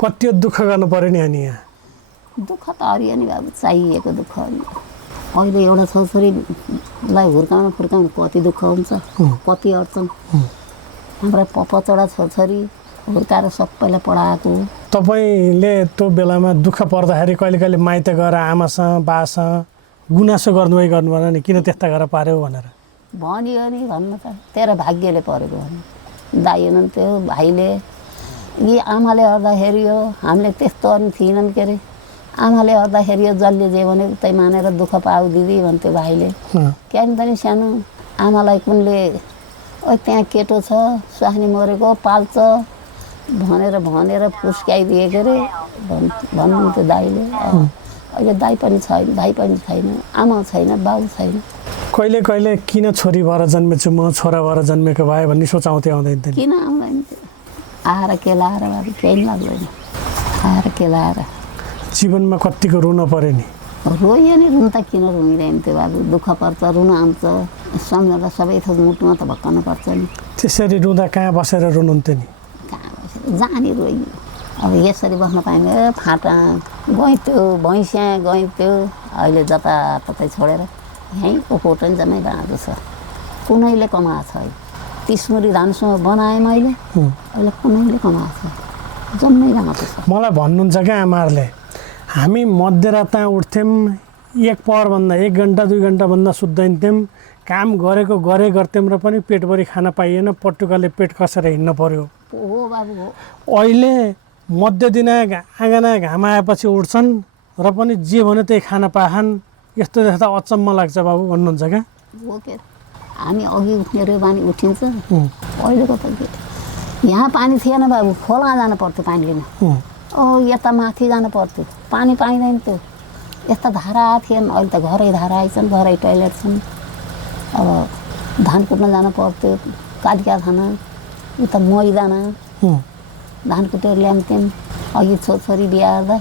कति दुःख गर्नु पर्यो नि अनि यहाँ दुःख त हरियो नि बाबु चाहिएको दुःख हरियो। अहिले एउटा छोरछोरीलाई हुर्काउन फुर्काउनु कति दुःख हुन्छ कति अड्छन्। हाम्रा पचवटा छोरछोरी हुर्काएर सबैलाई पढाएको। तपाईँले त्यो बेलामा दुःख पर्दाखेरि कहिले कहिले माइत गएर आमासँग बासँग गुनासो गर्नु भएन नि किन त्यस्ता गरेर पार्यो भनेर भनियो नि भन्नु त तेरो भाग्यले परेको भन्नु। दाइ हुनुहुन्थ्यो भाइले यी आमाले गर्दाखेरि हो हामीले त्यस्तो अनि थिएनन् के अरे आमाले गर्दाखेरि हो जसले जे भने उतै मानेर दुःख पाऊ दिदी भन्थ्यो भाइले। क्यान पनि सानो आमालाई कुनले ओ त्यहाँ केटो छ स्वास्नी मरेको पाल्छ भनेर फुस्काइदिएको अरे भन्नुहुन्थ्यो दाइले। अहिले दाइ पनि छैन भाइ पनि छैन आमा छैन बाउ छैन। कहिले कहिले किन छोरी भएर जन्मेछु म छोरा भएर जन्मेको भए भन्ने सोचाउँथे आउँदैन थियो किन आउँदैन थियो आएर केलाएर बाबु केही लाग्दैन आएर केलाएर जीवनमा कतिको रुन पर्यो नि रोयो नि रुन त किन रुइरहन्थ्यो बाबु दुःख पर्छ रुन आउँछ सम्झँदा सबै थोक मुटुमा त भक्कनु पर्छ नि। त्यसरी रुँदा कहाँ बसेर रुनुहुन्थ्यो नि कहाँ बसेर जाने रोइयो अब यसरी बस्न पाइने फाटा गइथ्यो भैँसिया गइथ्यो अहिले जताततै छोडेर यहीँको फोटो नि जम्मै बाँझो छ कुनैले कमाएको छ अहिले 30 मुरी धानसँग बनाएँ मैले अहिले कुनैले कमाएको छ जम्मै बाँझो छ। मलाई भन्नुहुन्छ क्या आमाहरूले हामी मध्यरातमा उठ्थ्यौँ 1 पहरभन्दा 1 घन्टा 2 घन्टाभन्दा सुत्दैनथ्यौँ काम गरेको गर्थ्यौँ र पनि पेटभरि खान पाइएन पटुकाले पेट कसेर हिँड्न पर्यो। हो बाबु हो। अहिले मध्यदिन आँगन घाम आएपछि उठ्छन् र पनि जे भन्यो त्यही खान पाखन् यस्तो देख्दा अचम्म लाग्छ बाबु भन्नुहुन्छ क्या हो के हामी अघि उठ्ने रे बानी उठिन्छ अहिलेको त के यहाँ पानी थिएन बाबु खोला जानु पर्थ्यो पानी लिन यता माथि जानु पर्थ्यो पानी पाइँदैन थियो यस्ता धारा थिएन अहिले त घरै धारा आइछन् घरै टोइलेट छन्। अब धान कुट्न जानु पर्थ्यो कालिका खाना उता मैदाना धान कुटेर ल्याउँथ्यौँ। अघि छोरी बिहा गर्दा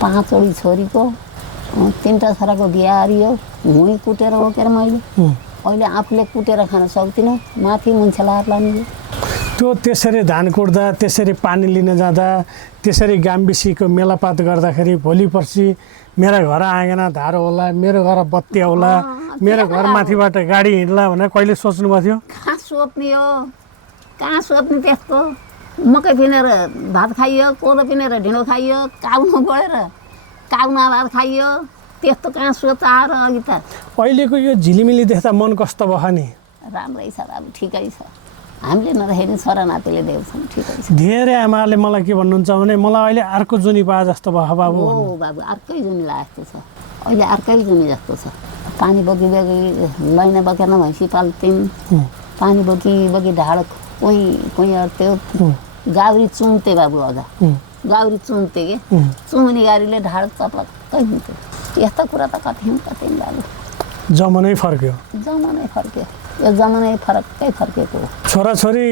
5 वटा छोरीको 3टा छोराको बिहा हारियो भुइँ कुटेर बोकेर मैले अहिले आफूले कुटेर खान सक्दिनँ माथि मुन्छे लाएर लाने त्यो त्यसरी धान कुट्दा त्यसरी पानी लिन जाँदा त्यसरी गाम्बिसीको मेलापात गर्दाखेरि भोलि पर्सि मेरो घर आँगन धारो होला मेरो घर बत्ती आउला मेरो घर माथिबाट गाडी हिँड्ला भनेर कहिले सोच्नुभएको थियो कहाँ सोध्ने हो कहाँ सोध्ने त्यस्तो मकै पिनेर भात खाइयो कोदो पिनेर ढिँडो खाइयो काउमा गएर काउमा भात खाइयो त्यस्तो कहाँ सोच आएर अघि त अहिलेको यो झिलिमिली देख्दा मन कस्तो भयो नि राम्रै छ बाबु ठिकै छ हामीले नदेखेर छोरा नातिले देख्छन् ठिकै छ। धेरै आमाले मलाई के भन्नुहुन्छ भने मलाई अहिले अर्को जुनी पाए जस्तो भयो बाबु हो बाबु अर्कै जुनी लागेको छ अहिले अर्कै जुनी जस्तो छ। पानी बोकी बोकी लैन बोकेर भैँसी पाल्थ्यौँ पानी बोकी बोकी ढाड कोही अर्थ्यो गाउरी चुन्थे बाबु अझ गाउरी चुन्थे के चुम्ने गाडीले ढाड चप्लक्कै हुन्थ्यो। यस्ता कुरा त कति बाबु जमानै फर्क्यो यो जमानै फरक्कै फर्केको हो। छोराछोरी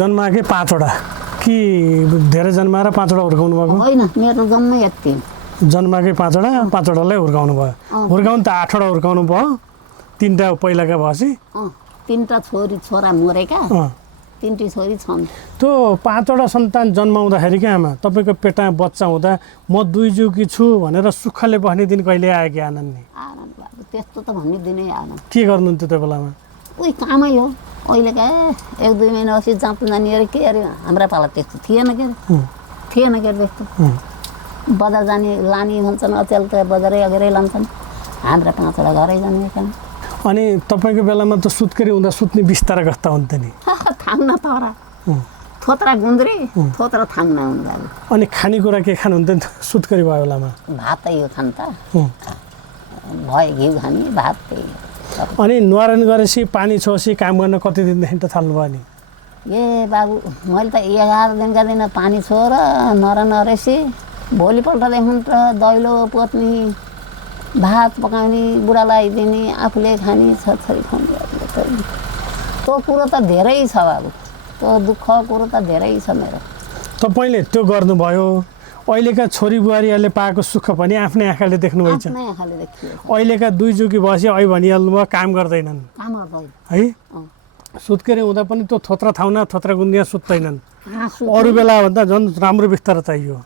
जन्माएकै 5 वटा कि धेरै जन्माएर 5 वटा हुर्काउनु भएको होइन मेरो जम्मै यति जन्माएकै 5 वटा 5 वटालाई हुर्काउनु भयो हुर्काउनु त 8 वटा हुर्काउनु भयो 3टा पहिलाका भएपछि 3टा छोरा मरेका 3टी छोरी छन्। त्यो 5 वटा सन्तान जन्माउँदाखेरि क्या आमा तपाईँको पेटमा बच्चा हुँदा म 2 जुकी छु भनेर सुखले बस्ने दिन कहिले आयो कि आनन्द नि आनन्द बाबु त्यस्तो त भन्ने दिनै आनन्द के गर्नुहुन्थ्यो त्यो बेलामा उही कामै हो अहिले क्या 1-2 महिना पछि जाँच जाने अरे के अरे हाम्रा पाला त्यस्तो थिएन के अरे त्यस्तो बजार जाने लाने भन्छन् अचेल त बजारै अगेरै लान्छन् हाम्रा 5 वटा घरै जन्मेका। अनि तपाईँको बेलामा त सुत्केरी हुँदा सुत्ने बिस्तारा कस्ता हुन्थ्यो नि थाङ्ना तरा थोत्रा गुन्द्री थोत्रा थाङ्ना हुनु बाबु। अनि खानेकुरा के खानुहुन्थ्यो सुत्केरी भयो बेलामा भातै हो खान त भयो घिउ खाने भात त्यही अनि न्वारान गरेपछि पानी छोसी काम गर्न कति दिनदेखि त थाल्नुभयो नि ए बाबु मैले त 11 दिनका दिन पानी छोएर नरेसी भोलिपल्टदेखि त दैलो पोत्ने भात पकाउने बुढालाई दिने आफूले खाने छोरी खुवाउने त्यो कुरो त धेरै छ बाबु त्यो दुःख कुरो त धेरै छ मेरो। तपाईँले त्यो गर्नुभयो अहिलेका छोरी बुहारीहरूले पाएको सुख पनि आफ्नै आँखाले देख्नुभएछ। आफ्नै आँखाले देखियो अहिलेका दुई जुकी भएपछि अहिले भनिहाल्नुभयो काम गर्दैनन् काम गर्दैन है। सुत्केरी हुँदा पनि त्यो थोत्रा थाउना थोत्रा गुन्दिया सुत्दैनन्। हाँसु अरू बेलाभन्दा झन् राम्रो बिस्तारा चाहियो।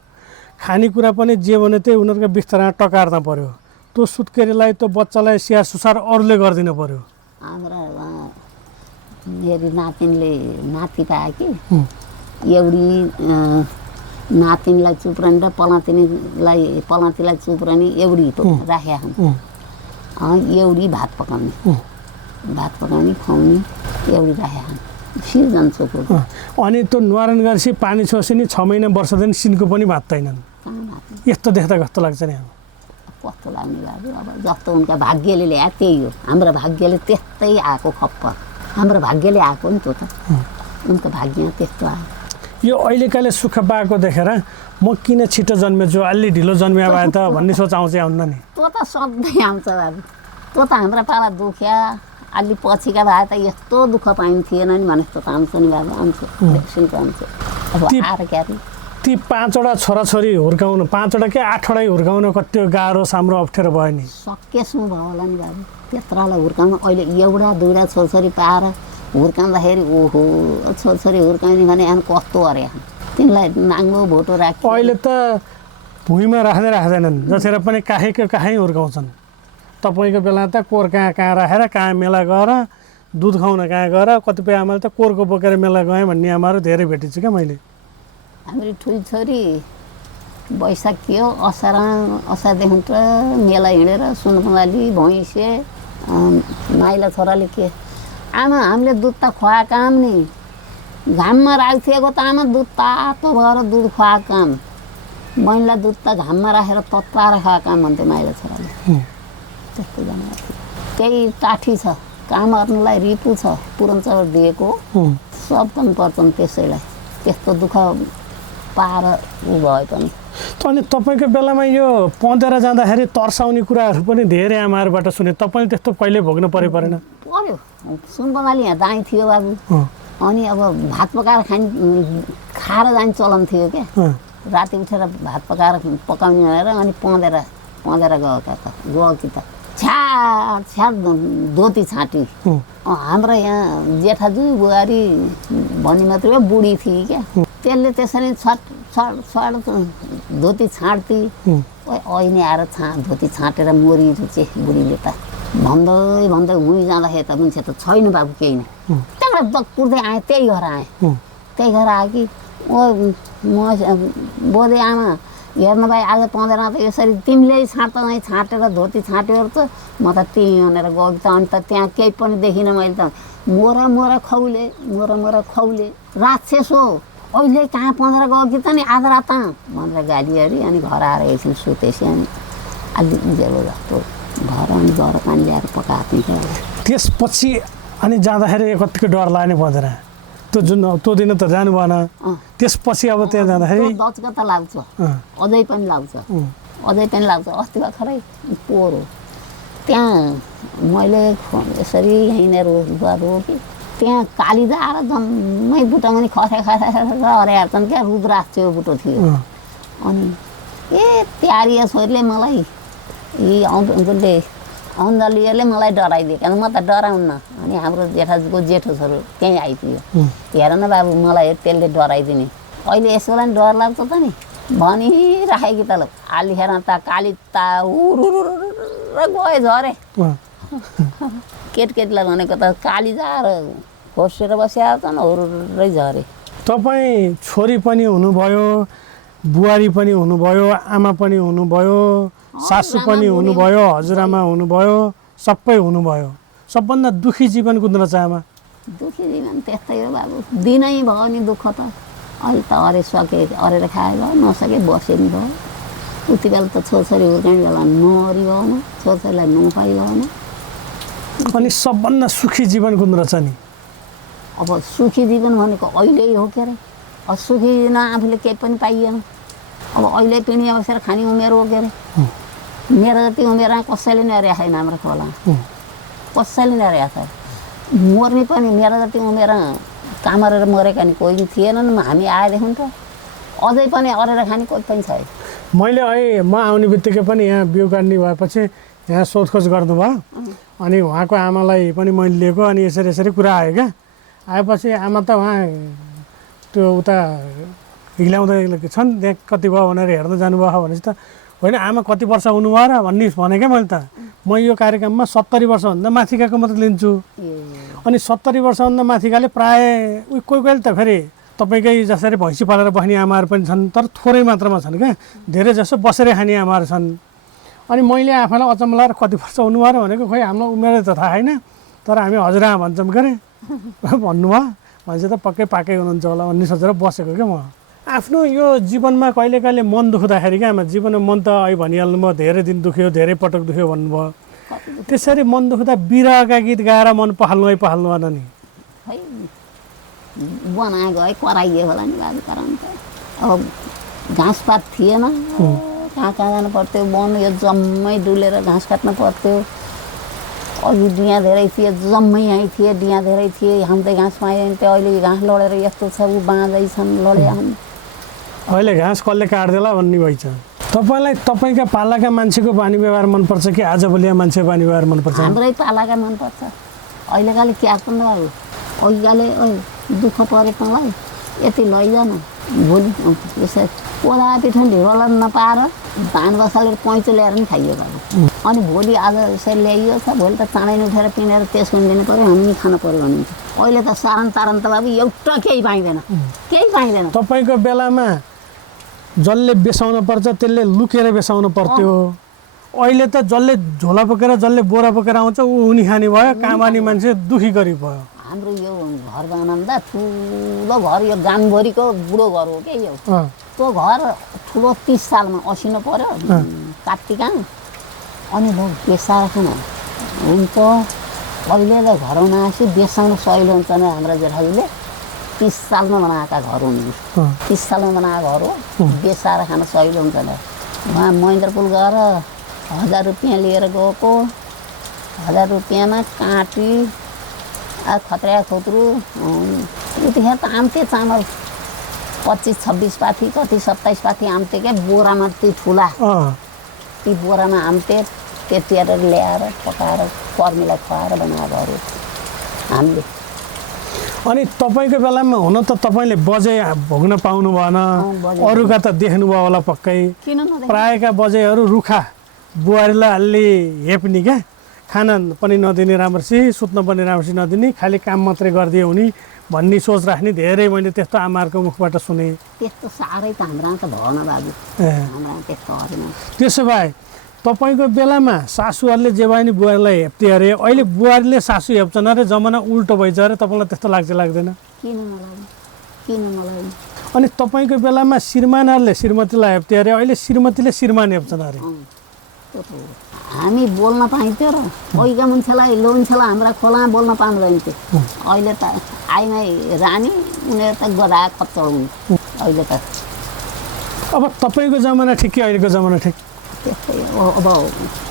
खानेकुरा पनि जे भने त्यही उनीहरूको बिस्तारा टकार्न पर्यो। त्यो सुत्केरीलाई त्यो बच्चालाई स्याहार सुसार अरूले गरिदिनु पर्यो। हाम्रा मेरी नातिनले नाति पायो कि एउटी नातिनलाई चुप्रानी र पलातीलाई चुप्रानी एउटी राखेका छन्। एउटी भात पकाउने खुवाउने एउटी राखेका छन्। सिर्जन चोको अनि त्यो न्वारन गरेपछि पानी छोसी नि 6 महिना वर्षदेखि सिनको पनि भात्दैनन्। यस्तो देख्दा कस्तो लाग्छ नि? कस्तो लाग्ने बाबु अब जस्तो उनका भाग्यले ल्याए त्यही हो। हाम्रो भाग्यले त्यस्तै आएको खप्पर। हाम्रो भाग्यले आएको नि त्यो त। उनको भाग्य त्यस्तो आयो। यो अहिलेकाले सुख पाएको देखेर म किन छिटो जन्मेछु अलि ढिलो जन्मिया भए त भन्ने सोच आउँछ आउन्न नि? त्यो त सधैँ आउँछ बाबु। त्यो त हाम्रो पाला दुख्या अलि पछिका भए त यस्तो दुःख पाइन्थेन नि भने जस्तो त आउँछ नि बाबु। आउँछ देखिन्छ आउँछ। अब आएर क्या ती 5वटा छोराछोरी हुर्काउनु 5वटा के 8वटै हुर्काउन कति गाह्रो साम्रो अप्ठ्यारो भयो नि? सकेसम्म भयो होला नि बाबु। त्यत्रोलाई हुर्काउनु अहिले एउटा दुईवटा छोरछोरी पाएर हुर्काउँदाखेरि ओहो छोरछोरी हुर्काउने भने कस्तो अरे तिमीलाई नाङ्गो भोटो राख्यो। अहिले त भुइँमा राख्दैनन् जसरी पनि काहीँको काहीँ हुर्काउँछन्। तपाईँको बेला त कोर कहाँ राखेर कहाँ मेला गएर दुध खुवाउन कहाँ गएर कतिपय आमाले त कोरको बोकेर मेला गएँ भन्ने आमाहरू धेरै भेटेछु क्या मैले। हाम्रो ठुली छोरी वैशाख के हो असारदेखि त मेला हिँडेर सुनकुनाली भैँसे माइला छोराले के आमा हामीले दुध त खुवाएको काम नि घाममा राखिदिएको त आमा दुध तातो भएर दुध खुवाएको काम बहिनीलाई दुध त घाममा राखेर तत्ताएर खुवाएको काम भन्थ्यो माइला छोराले। त्यस्तो जनावर थियो। त्यही टाठी छ काम गर्नुलाई रिपु छ पुरन्चर दिएको सब पनि पर्छन् त्यसैलाई त्यस्तो दुःख पाएर ऊ भए पनि। अनि तपाईँको बेलामा यो पँधेर जाँदाखेरि तर्साउने कुराहरू पनि धेरै आमाहरूबाट सुने। तपाईँले त्यस्तो कहिले भोग्नु परेन? पर्यो। सुनबनाली यहाँ दाई थियो बाबु। अनि अब भात पकाएर खाएर जाने चलन थियो क्या। राति उठेर भात पकाएर पकाउने भनेर अनि पँधेर गयो कि त छ्याड धोती छाँटी। हाम्रो यहाँ जेठाजु बुहारी भन्ने मात्रै बुढी थिए क्या। त्यसले त्यसरी छाड धोती छाँड्थे। ऐने आएर धोती छाँटेर मोरी रुचे बुढीले त भन्दै हुँ जाँदाखेरि त मान्छे त छैन बाबु केही नै। त्यहाँबाट कुर्दै आएँ त्यही घर आएँ आयो कि म बोधे आमा हेर्नु भाइ आज पँधेर त यसरी तिमीले छाँटेर धोती छाँट्यो त म त त्यहीँ भनेर गएको त। अनि त त्यहाँ केही पनि देखिनँ मैले त। मोरा खौले राक्षस हो अहिले कहाँ पँधेर गयो कि त नि आधा रात भनेर गालीहरू अनि घर आएर एकछिन सुतेपछि अनि अलि उज्यालो जस्तो घर अनि गएर पानी ल्याएर पकाएको थिएँ। त्यसपछि अनि जाँदाखेरि कतिको डर लाग्ने पँधेर त्यो दिन त जानु भएन। त्यसपछि अब त्यहाँ जाँदाखेरि दचका त लाग्छ अझै पनि लाग्छ अस्ति भर्खरै पोहोर हो त्यहाँ मैले यसरी हिँडेर गएको कि त्यहाँ कालिदा आएर जम्मै बुटोमा नि खसेर हराइहाल्छन् क्या। रुद्राक्ष बुटो थियो। अनि प्यारिया छोरीले मलाई उसले अञ्जलीले मलाई डराइदियो म त डराउन्न। अनि हाम्रो जेठाजुको जेठो छोरो त्यहीँ आइपुग्यो। हेर न बाबु मलाई त्यसले डराइदिने अहिले यसोलाई नि डर लाग्छ त नि भनिराखेँ कि त ल आलिखेर त काली त गयो झरे। केटकेटीलाई भनेको त काली जाएर खोसेर बसिरहेको छ न हुरुरै झरे। तपाईँ छोरी पनि हुनुभयो बुहारी पनि हुनुभयो आमा पनि हुनुभयो सासू पनि हुनुभयो हजुरआमा हुनुभयो सबै हुनुभयो। सबभन्दा दुःखी जीवन कुन रहेछ आमा? दुःखी जीवन त्यस्तै हो बाबु। दिनै भयो नि दुःख त। अहिले त अरेर खाए भयो नसके बसे नि भयो। उति बेला त छोरछोरी हुर्काउने बेला नहरी भएन छोरछोरीलाई नपाइ भएन। अनि सबभन्दा सुखी जीवन कुन रहेछ नि? अब सुखी जीवन भनेको अहिले हो के अरे। अब सुखी न आफूले केही पनि पाइएन। अब अहिले पिँढी बसेर खाने उमेर हो के अरे। मेरो जति उमेर कसैले नै रहेको छैन हाम्रो खोला कसैले नै रहेको छ। मर्ने पनि मेरो जति उमेर काम गरेर मरेका नि कोही थिएनन्। हामी आएदेखि त अझै पनि अरेर खाने कोही पनि छैन। मैले अहिले म आउने बित्तिकै पनि यहाँ बिउ काट्ने भएपछि यहाँ सोधखोज गर्नुभयो अनि उहाँको आमालाई पनि मैले लिएको अनि यसरी कुरा आयो क्या। आएपछि आमा त उहाँ त्यो उता हिल्याउँदै छन् त्यहाँ कति भयो भनेर हेर्न जानुभयो भनेपछि त होइन आमा कति वर्ष हुनुभयो र भने क्या मैले त म यो कार्यक्रममा 70 वर्षभन्दा माथिकाको मात्र लिन्छु अनि 70 वर्षभन्दा माथिकाले प्रायः कोही कोहीले त फेरि तपाईँकै जसरी भैँसी पालेर बस्ने आमाहरू पनि छन् तर थोरै मात्रामा छन् क्या, धेरै जसो बसेर खाने आमाहरू छन्। अनि मैले आफैलाई अचम्म लगाएर कति वर्ष हुनुभयो र भनेको खोइ हाम्रो उमेर त थाहा छैन तर हामी हजुरआमा भन्छौँ के अरे भन्नुभयो। मान्छे त पक्कै पाकै हुनुहुन्छ होला भन्ने सोचेर बसेको क्या म। आफ्नो यो जीवनमा कहिले कहिले मन दुख्दाखेरि क्या आमा जीवनमा मन त अहिले भनिहाल्नु भयो धेरै दिन दुख्यो धेरै पटक दुख्यो भन्नुभयो। त्यसरी मन दुख्दा बिरहका गीत गाएर मन पहाल्नु भएन नि? खै बनाएको है कराइदियो होला नि बाबु कराउनु त। अब घाँसपात थिएन, कहाँ जानु पर्थ्यो वन यो जम्मै डुलेर घाँस काट्नु पर्थ्यो। अघि डिया धेरै थिए जम्मै यहीँ थिए डिया धेरै थिए हाम्रै घाँस पाइन्थ्यो। अहिले घाँस लडेर यस्तो छ ऊ बाँझै छन् लडे अहिले घाँस कसले काट्देला भन्ने भइछ। तपाईँलाई तपाईँका पालाका मान्छेको बानी व्यवहार मनपर्छ कि आजभोलिका मान्छेको बानी व्यवहार मनपर्छ? हाम्रै पालाका मनपर्छ। अहिलेकाले क्या गर्नु अब अघिकाले दुःख परे तँलाई यति लैजान भोलि यसरी कोला पिठो ढिँडोलाई नपाएर धान बसालेर पैँचो ल्याएर पनि खाइयो बाबु। अनि भोलि आज यसरी ल्याइयो छ भोलि त चाँडै उठेर पिँधेर त्यसको दिनु पऱ्यो हामी खानु पऱ्यो भनिन्छ। अहिले त सारन तारन त बाबु एउटा केही पाइँदैन, केही पाइँदैन। तपाईँको बेलामा जसले बेसाउन पर्छ त्यसले लुकेर बेसाउनु पर्थ्यो। अहिले त जसले झोला बोकेर जसले बोरा बोकेर आउँछ ऊ हुनी खाने भयो, कामानी मान्छे दुखी गरी भयो। हाम्रो यो घर बनाउँदा ठुलो घर यो गामभरिको बुढो घर हो क्या यो। त्यो घर ठुलो 30 सालमा असिनो पर्यो कात्तिका अनि लोक बेसाएर खान हुन्छ। अहिले त घर बनाएपछि बेसाउनु सहिलो हुन्छ नि। हाम्रो जेठाजीले 30 सालमा बनाएका घर हुन्, 30 सालमा बनाएको घर हो, बेसाएर खान सहिलो हुन्छ नि। उहाँ महेन्द्रपुल गएर 1000 रुपियाँ लिएर गएको, 1000 रुपियाँमा काँटी खत्रा खोत्रू यतिखेर त आम्थे चामल 25-26 पाथी कति 27 पाथी आम्थे क्या बोरामा ती ठुला ती बोरामा आम्थे त्यतिएर ल्याएर पकाएर कर्मीलाई खुवाएर बनाएकोहरू हामीले। अनि तपाईँको बेलामा हुन त तपाईँले बजे भोग्न पाउनु भएन, अरूका त देख्नुभयो होला पक्कै। प्रायका बजेहरू रुखा बुहारीलाई अलि हेप्ने क्या, खाना पनि नदिने राम्रोसी सुत्न पनि राम्रोसी नदिने खालि काम मात्रै गरिदियो हुने भन्ने सोच राख्ने धेरै मैले त्यस्तो आमाहरूको मुखबाट सुने। त्यस्तो साह्रै त हाम्रा त भएन बाबु, हाम्रा त्यस्तो होइन। त्यसो भए तपाईँको बेलामा सासूहरूले जे भयो नि बुहारीलाई हेप्थे अरे, अहिले बुहारीले सासू हेप्छन् अरे, जमाना उल्टो भइछ अरे, तपाईँलाई त्यस्तो लाग्दैन? किन नलाग्ने, किन नलाग्ने। अनि तपाईँको बेलामा श्रीमानहरूले श्रीमतीलाई हेप्थे अरे, अहिले श्रीमतीले श्रीमान हेप्छन् अरे। हामी बोल्न पाइन्थ्यो र पहिका मान्छेलाई लोन्छेलाई हाम्रा खोलामा बोल्न पाउँदैन्थ्यो। अहिले त आइमाई रानी उनीहरू त गधा खच्चड हुन् अहिले त। अब तपाईँको जमाना ठिक कि अहिलेको जमाना ठिक? त्यस्तै अब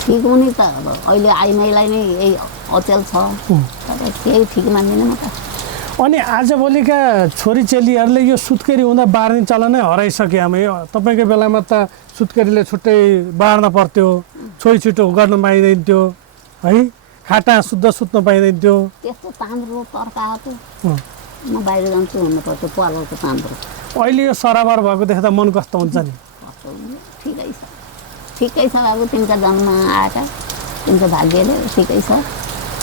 ठिक हुने त अब अहिले आइमाईलाई नै यही अचेल छ, केही ठिक मान्दिनँ म त। अनि आजभोलिका छोरी चेलीहरूले यो सुत्केरी हुँदा बार्ने चलनै हराइसक्यो। आमा यो तपाईँको बेलामा त सुत्केरीले छुट्टै बार्न पर्थ्यो, छोइ छिटो गर्न पाइँदैन्थ्यो है, खाटा शुद्ध सुत्न पाइँदैन्थ्यो। त्यस्तो तान्द्रो तर्काएको म बाहिर जान्छु भन्नु पर्थ्यो पालोको तान्द्रो। अहिले यो सराबर भएको देख्दा मन कस्तो हुन्छ नि? ठिकै छ, ठिकै छ बाबु, तिनका जन्म आएका तिनको भाग्यले ठिकै छ।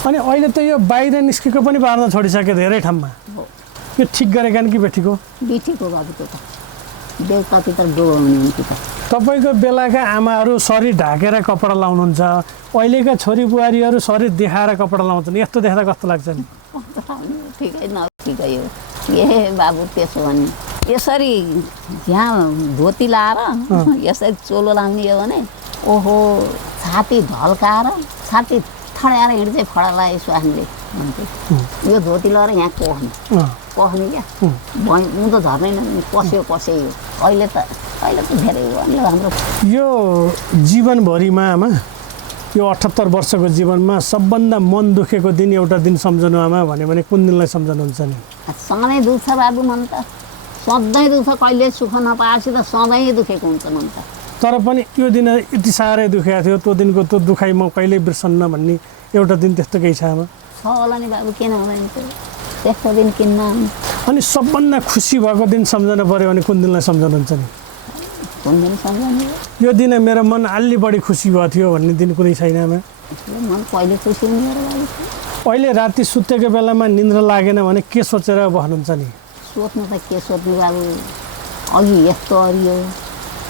अनि अहिले त यो बाहिर निस्केको पनि बार्न छोडिसक्यो धेरै ठाउँमा। यो ठिक गरेका कि बेठीको? बेठीको बाबु त्यो त देउता पितर डोहो हुने कि त। तपाईँको बेलाका आमाहरू शरीर ढाकेर कपडा लाउनुहुन्छ, अहिलेका छोरी बुहारीहरू शरीर देखाएर कपडा लाउँछन्, यस्तो देख्दा कस्तो लाग्छ नि? ठिकै न ठिकै हो ए बाबु। त्यसो भने यसरी यहाँ धोती लाएर यसरी चोलो लाउने हो भने ओहो छाती ढल्काएर छाती ठड्याएर हिँड्दै फडाला यसो हामीले भन्थ्यो। यो धोती लगाएर यहाँ पस्ने क्या उँधो झर्नै पस्यो यो। अहिले त धेरै हो हाम्रो यो जीवनभरिमा आमा, यो 78 वर्षको जीवनमा सबभन्दा मन दुखेको दिन एउटा दिन सम्झनु आमा भन्यो भने कुन दिनलाई सम्झनुहुन्छ नि? सधैँ दुख्छ बाबु मन त, सधैँ दुख्छ, कहिले सुख नपाएपछि त सधैँ दुखेको हुन्छ मन त। तर पनि त्यो दिन यति साह्रै दुखेको थियो, त्यो दिनको त्यो दुखाइ म कहिल्यै बिर्सन्न भन्ने एउटा दिन त्यस्तो केही छ आमा? छ होला नि बाबु, किन हुँदैन त्यो, त्यस्तो दिन किन्न आउनु। अनि सबभन्दा खुसी भएको दिन सम्झनु पऱ्यो भने कुन दिनलाई सम्झनुहुन्छ नि? कुन दिन सम्झाउनु? यो दिन मेरो मन अलि बढी खुसी भएको थियो भन्ने दिन कुनै छैन आमा? मन कहिले खुसी हुने र बाबु? अहिले राति सुतेको बेलामा निन्द्रा लागेन भने के सोचेर बस्नुहुन्छ नि? सोध्नु त के सोध्नु बाबु, अघि यस्तो अरियो,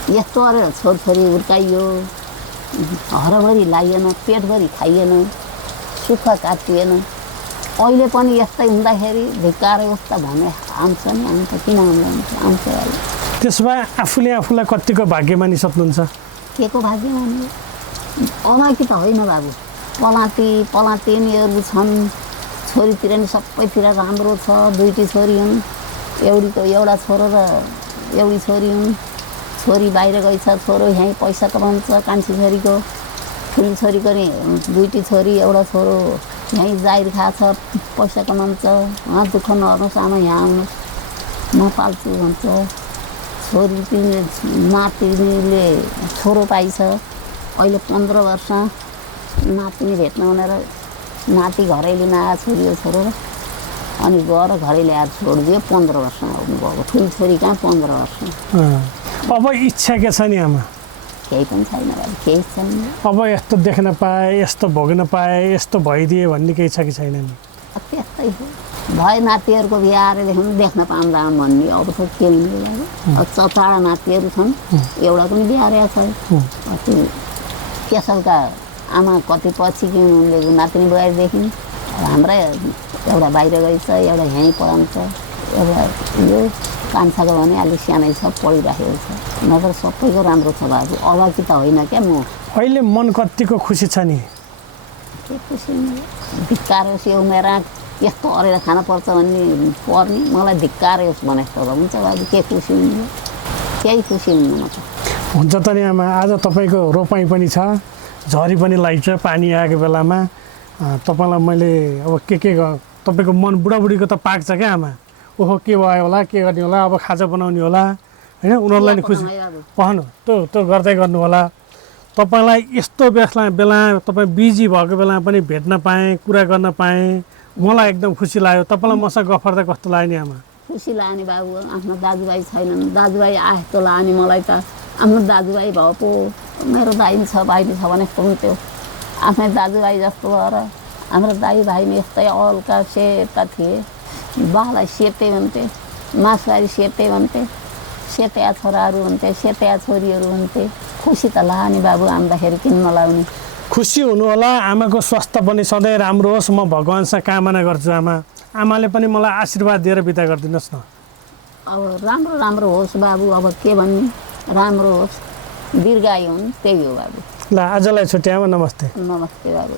यस्तो अरेर छोरछोरी हुर्काइयो, हरभरि लागिएन, पेटभरि खाइएन, सुख काटिएन। अहिले पनि यस्तै हुँदाखेरि धिक्कार यस्तो भने आउँछ नि, आउँछ, किन आउँदैन, आउँछ। त्यसो भए आफूले आफूलाई कतिको भाग्यमानी सक्नुहुन्छ? के को भाग्यमानी? अभागी त होइन बाबु, पलातीनीहरू छन्, छोरीतिर नि सबैतिर राम्रो छ, दुईटी छोरी हुन्, एउटा छोरो र एउटी छोरी हुन्। छोरी बाहिर गइछ, छोरो यहीँ पैसा कमाउँछ, कान्छी छोरीको, ठुली छोरीको नि दुईटी छोरी, एउटा छोरो यहीँ जाहिर खाछ, पैसा कमाउँछ। दुःख नगर्नुहोस् आमा, यहाँ आउनुहोस्, म पाल्छु भन्छ। छोरी नातिनीले छोरो पाइछ, अहिले 15 वर्ष, नातिनी भेट्न भनेर नाति घरै लिन आयो, छोरी छोरो, अनि गएर घरै ल्याएर छोडिदियो। 15 वर्ष आउनुभएको, ठुली छोरी कहाँ 15 वर्ष। अब इच्छा के छ नि आमा? केही पनि छैन बाबु, केही छैन। अब यस्तो देख्न पाएँ, यस्तो भोग्न पाएँ, यस्तो भइदिए भन्ने केही छ कि छैन नि? त्यस्तै हो, भए नातिहरूको बिहा आएर देख्न पाउँदा भन्ने। अब त के हुने बाबु, अब 4 नातिहरू छन्, एउटा पनि बिहा रहेको छ। केशवका आमा कति पछि उनले नातिनी बुहारीदेखि, हाम्रा एउटा बाहिर गइछ, एउटा यहीँ पढाउँछ, एउटा यो कान्छाको भने अलिक सानै छ, पढिराखेको छ। नत्र सबैको राम्रो छ बाबु, अभागी त होइन क्या म। अहिले मन कतिको खुसी छ नि? के खुसी धिक्कार होस्, यो मेरा यस्तो अरेर खान पर्छ भन्ने पर्ने, मलाई धिक्कार होस् भने जस्तो हुन्छ बाबु। के खुसी हुनु? केही खुसी हुनु म त। हुन्छ त नि आमा, आज तपाईँको रोपाइँ पनि छ, झरी पनि लाग्छ, पानी आएको बेलामा तपाईँलाई मैले अब के तपाईँको मन बुढाबुढीको त पाक्छ क्या आमा? ओहो के भयो होला, के गर्ने होला, अब खाजा बनाउने होला होइन, उनीहरूलाई नि खुसी पहनु त्यो गर्दै गर्नु होला। तपाईँलाई यस्तो बेला तपाईँ बिजी भएको बेलामा पनि भेट्न पाएँ, कुरा गर्न पाएँ, मलाई एकदम खुसी लाग्यो। तपाईँलाई मसँग गफ गर्दा कस्तो लाग्यो नि आमा? खुसी लाग्यो नि बाबु, आफ्नो दाजुभाइ छैनन्, दाजुभाइ आए जस्तो लाग्यो नि मलाई त। आफ्नो दाजुभाइ भयो पो, मेरो दाइ छ भाइ छ भने जस्तो हुन्थ्यो, आफ्नै दाजुभाइ जस्तो भएर। हाम्रो दाइ भाइ यस्तै अल्का सेता थिए, बालाई सेते भन्थे, मासुवारी सेते भन्थे, सेतेया छोराहरू हुन्थे, सेतेया छोरीहरू हुन्थे। खुसी त लाग्यो नि बाबु, आउँदाखेरि किन नलाउने। खुसी हुनु होला, आमाको स्वास्थ्य पनि सधैँ राम्रो होस्, म भगवान्सँग कामना गर्छु आमा। आमाले पनि मलाई आशीर्वाद दिएर बिदा गरिदिनुहोस् न। अब राम्रो होस् बाबु, अब के भन्ने, राम्रो होस्, दीर्घायु हुन्, त्यही हो बाबु। ल आजलाई छुट्यामा, नमस्ते। नमस्ते बाबु।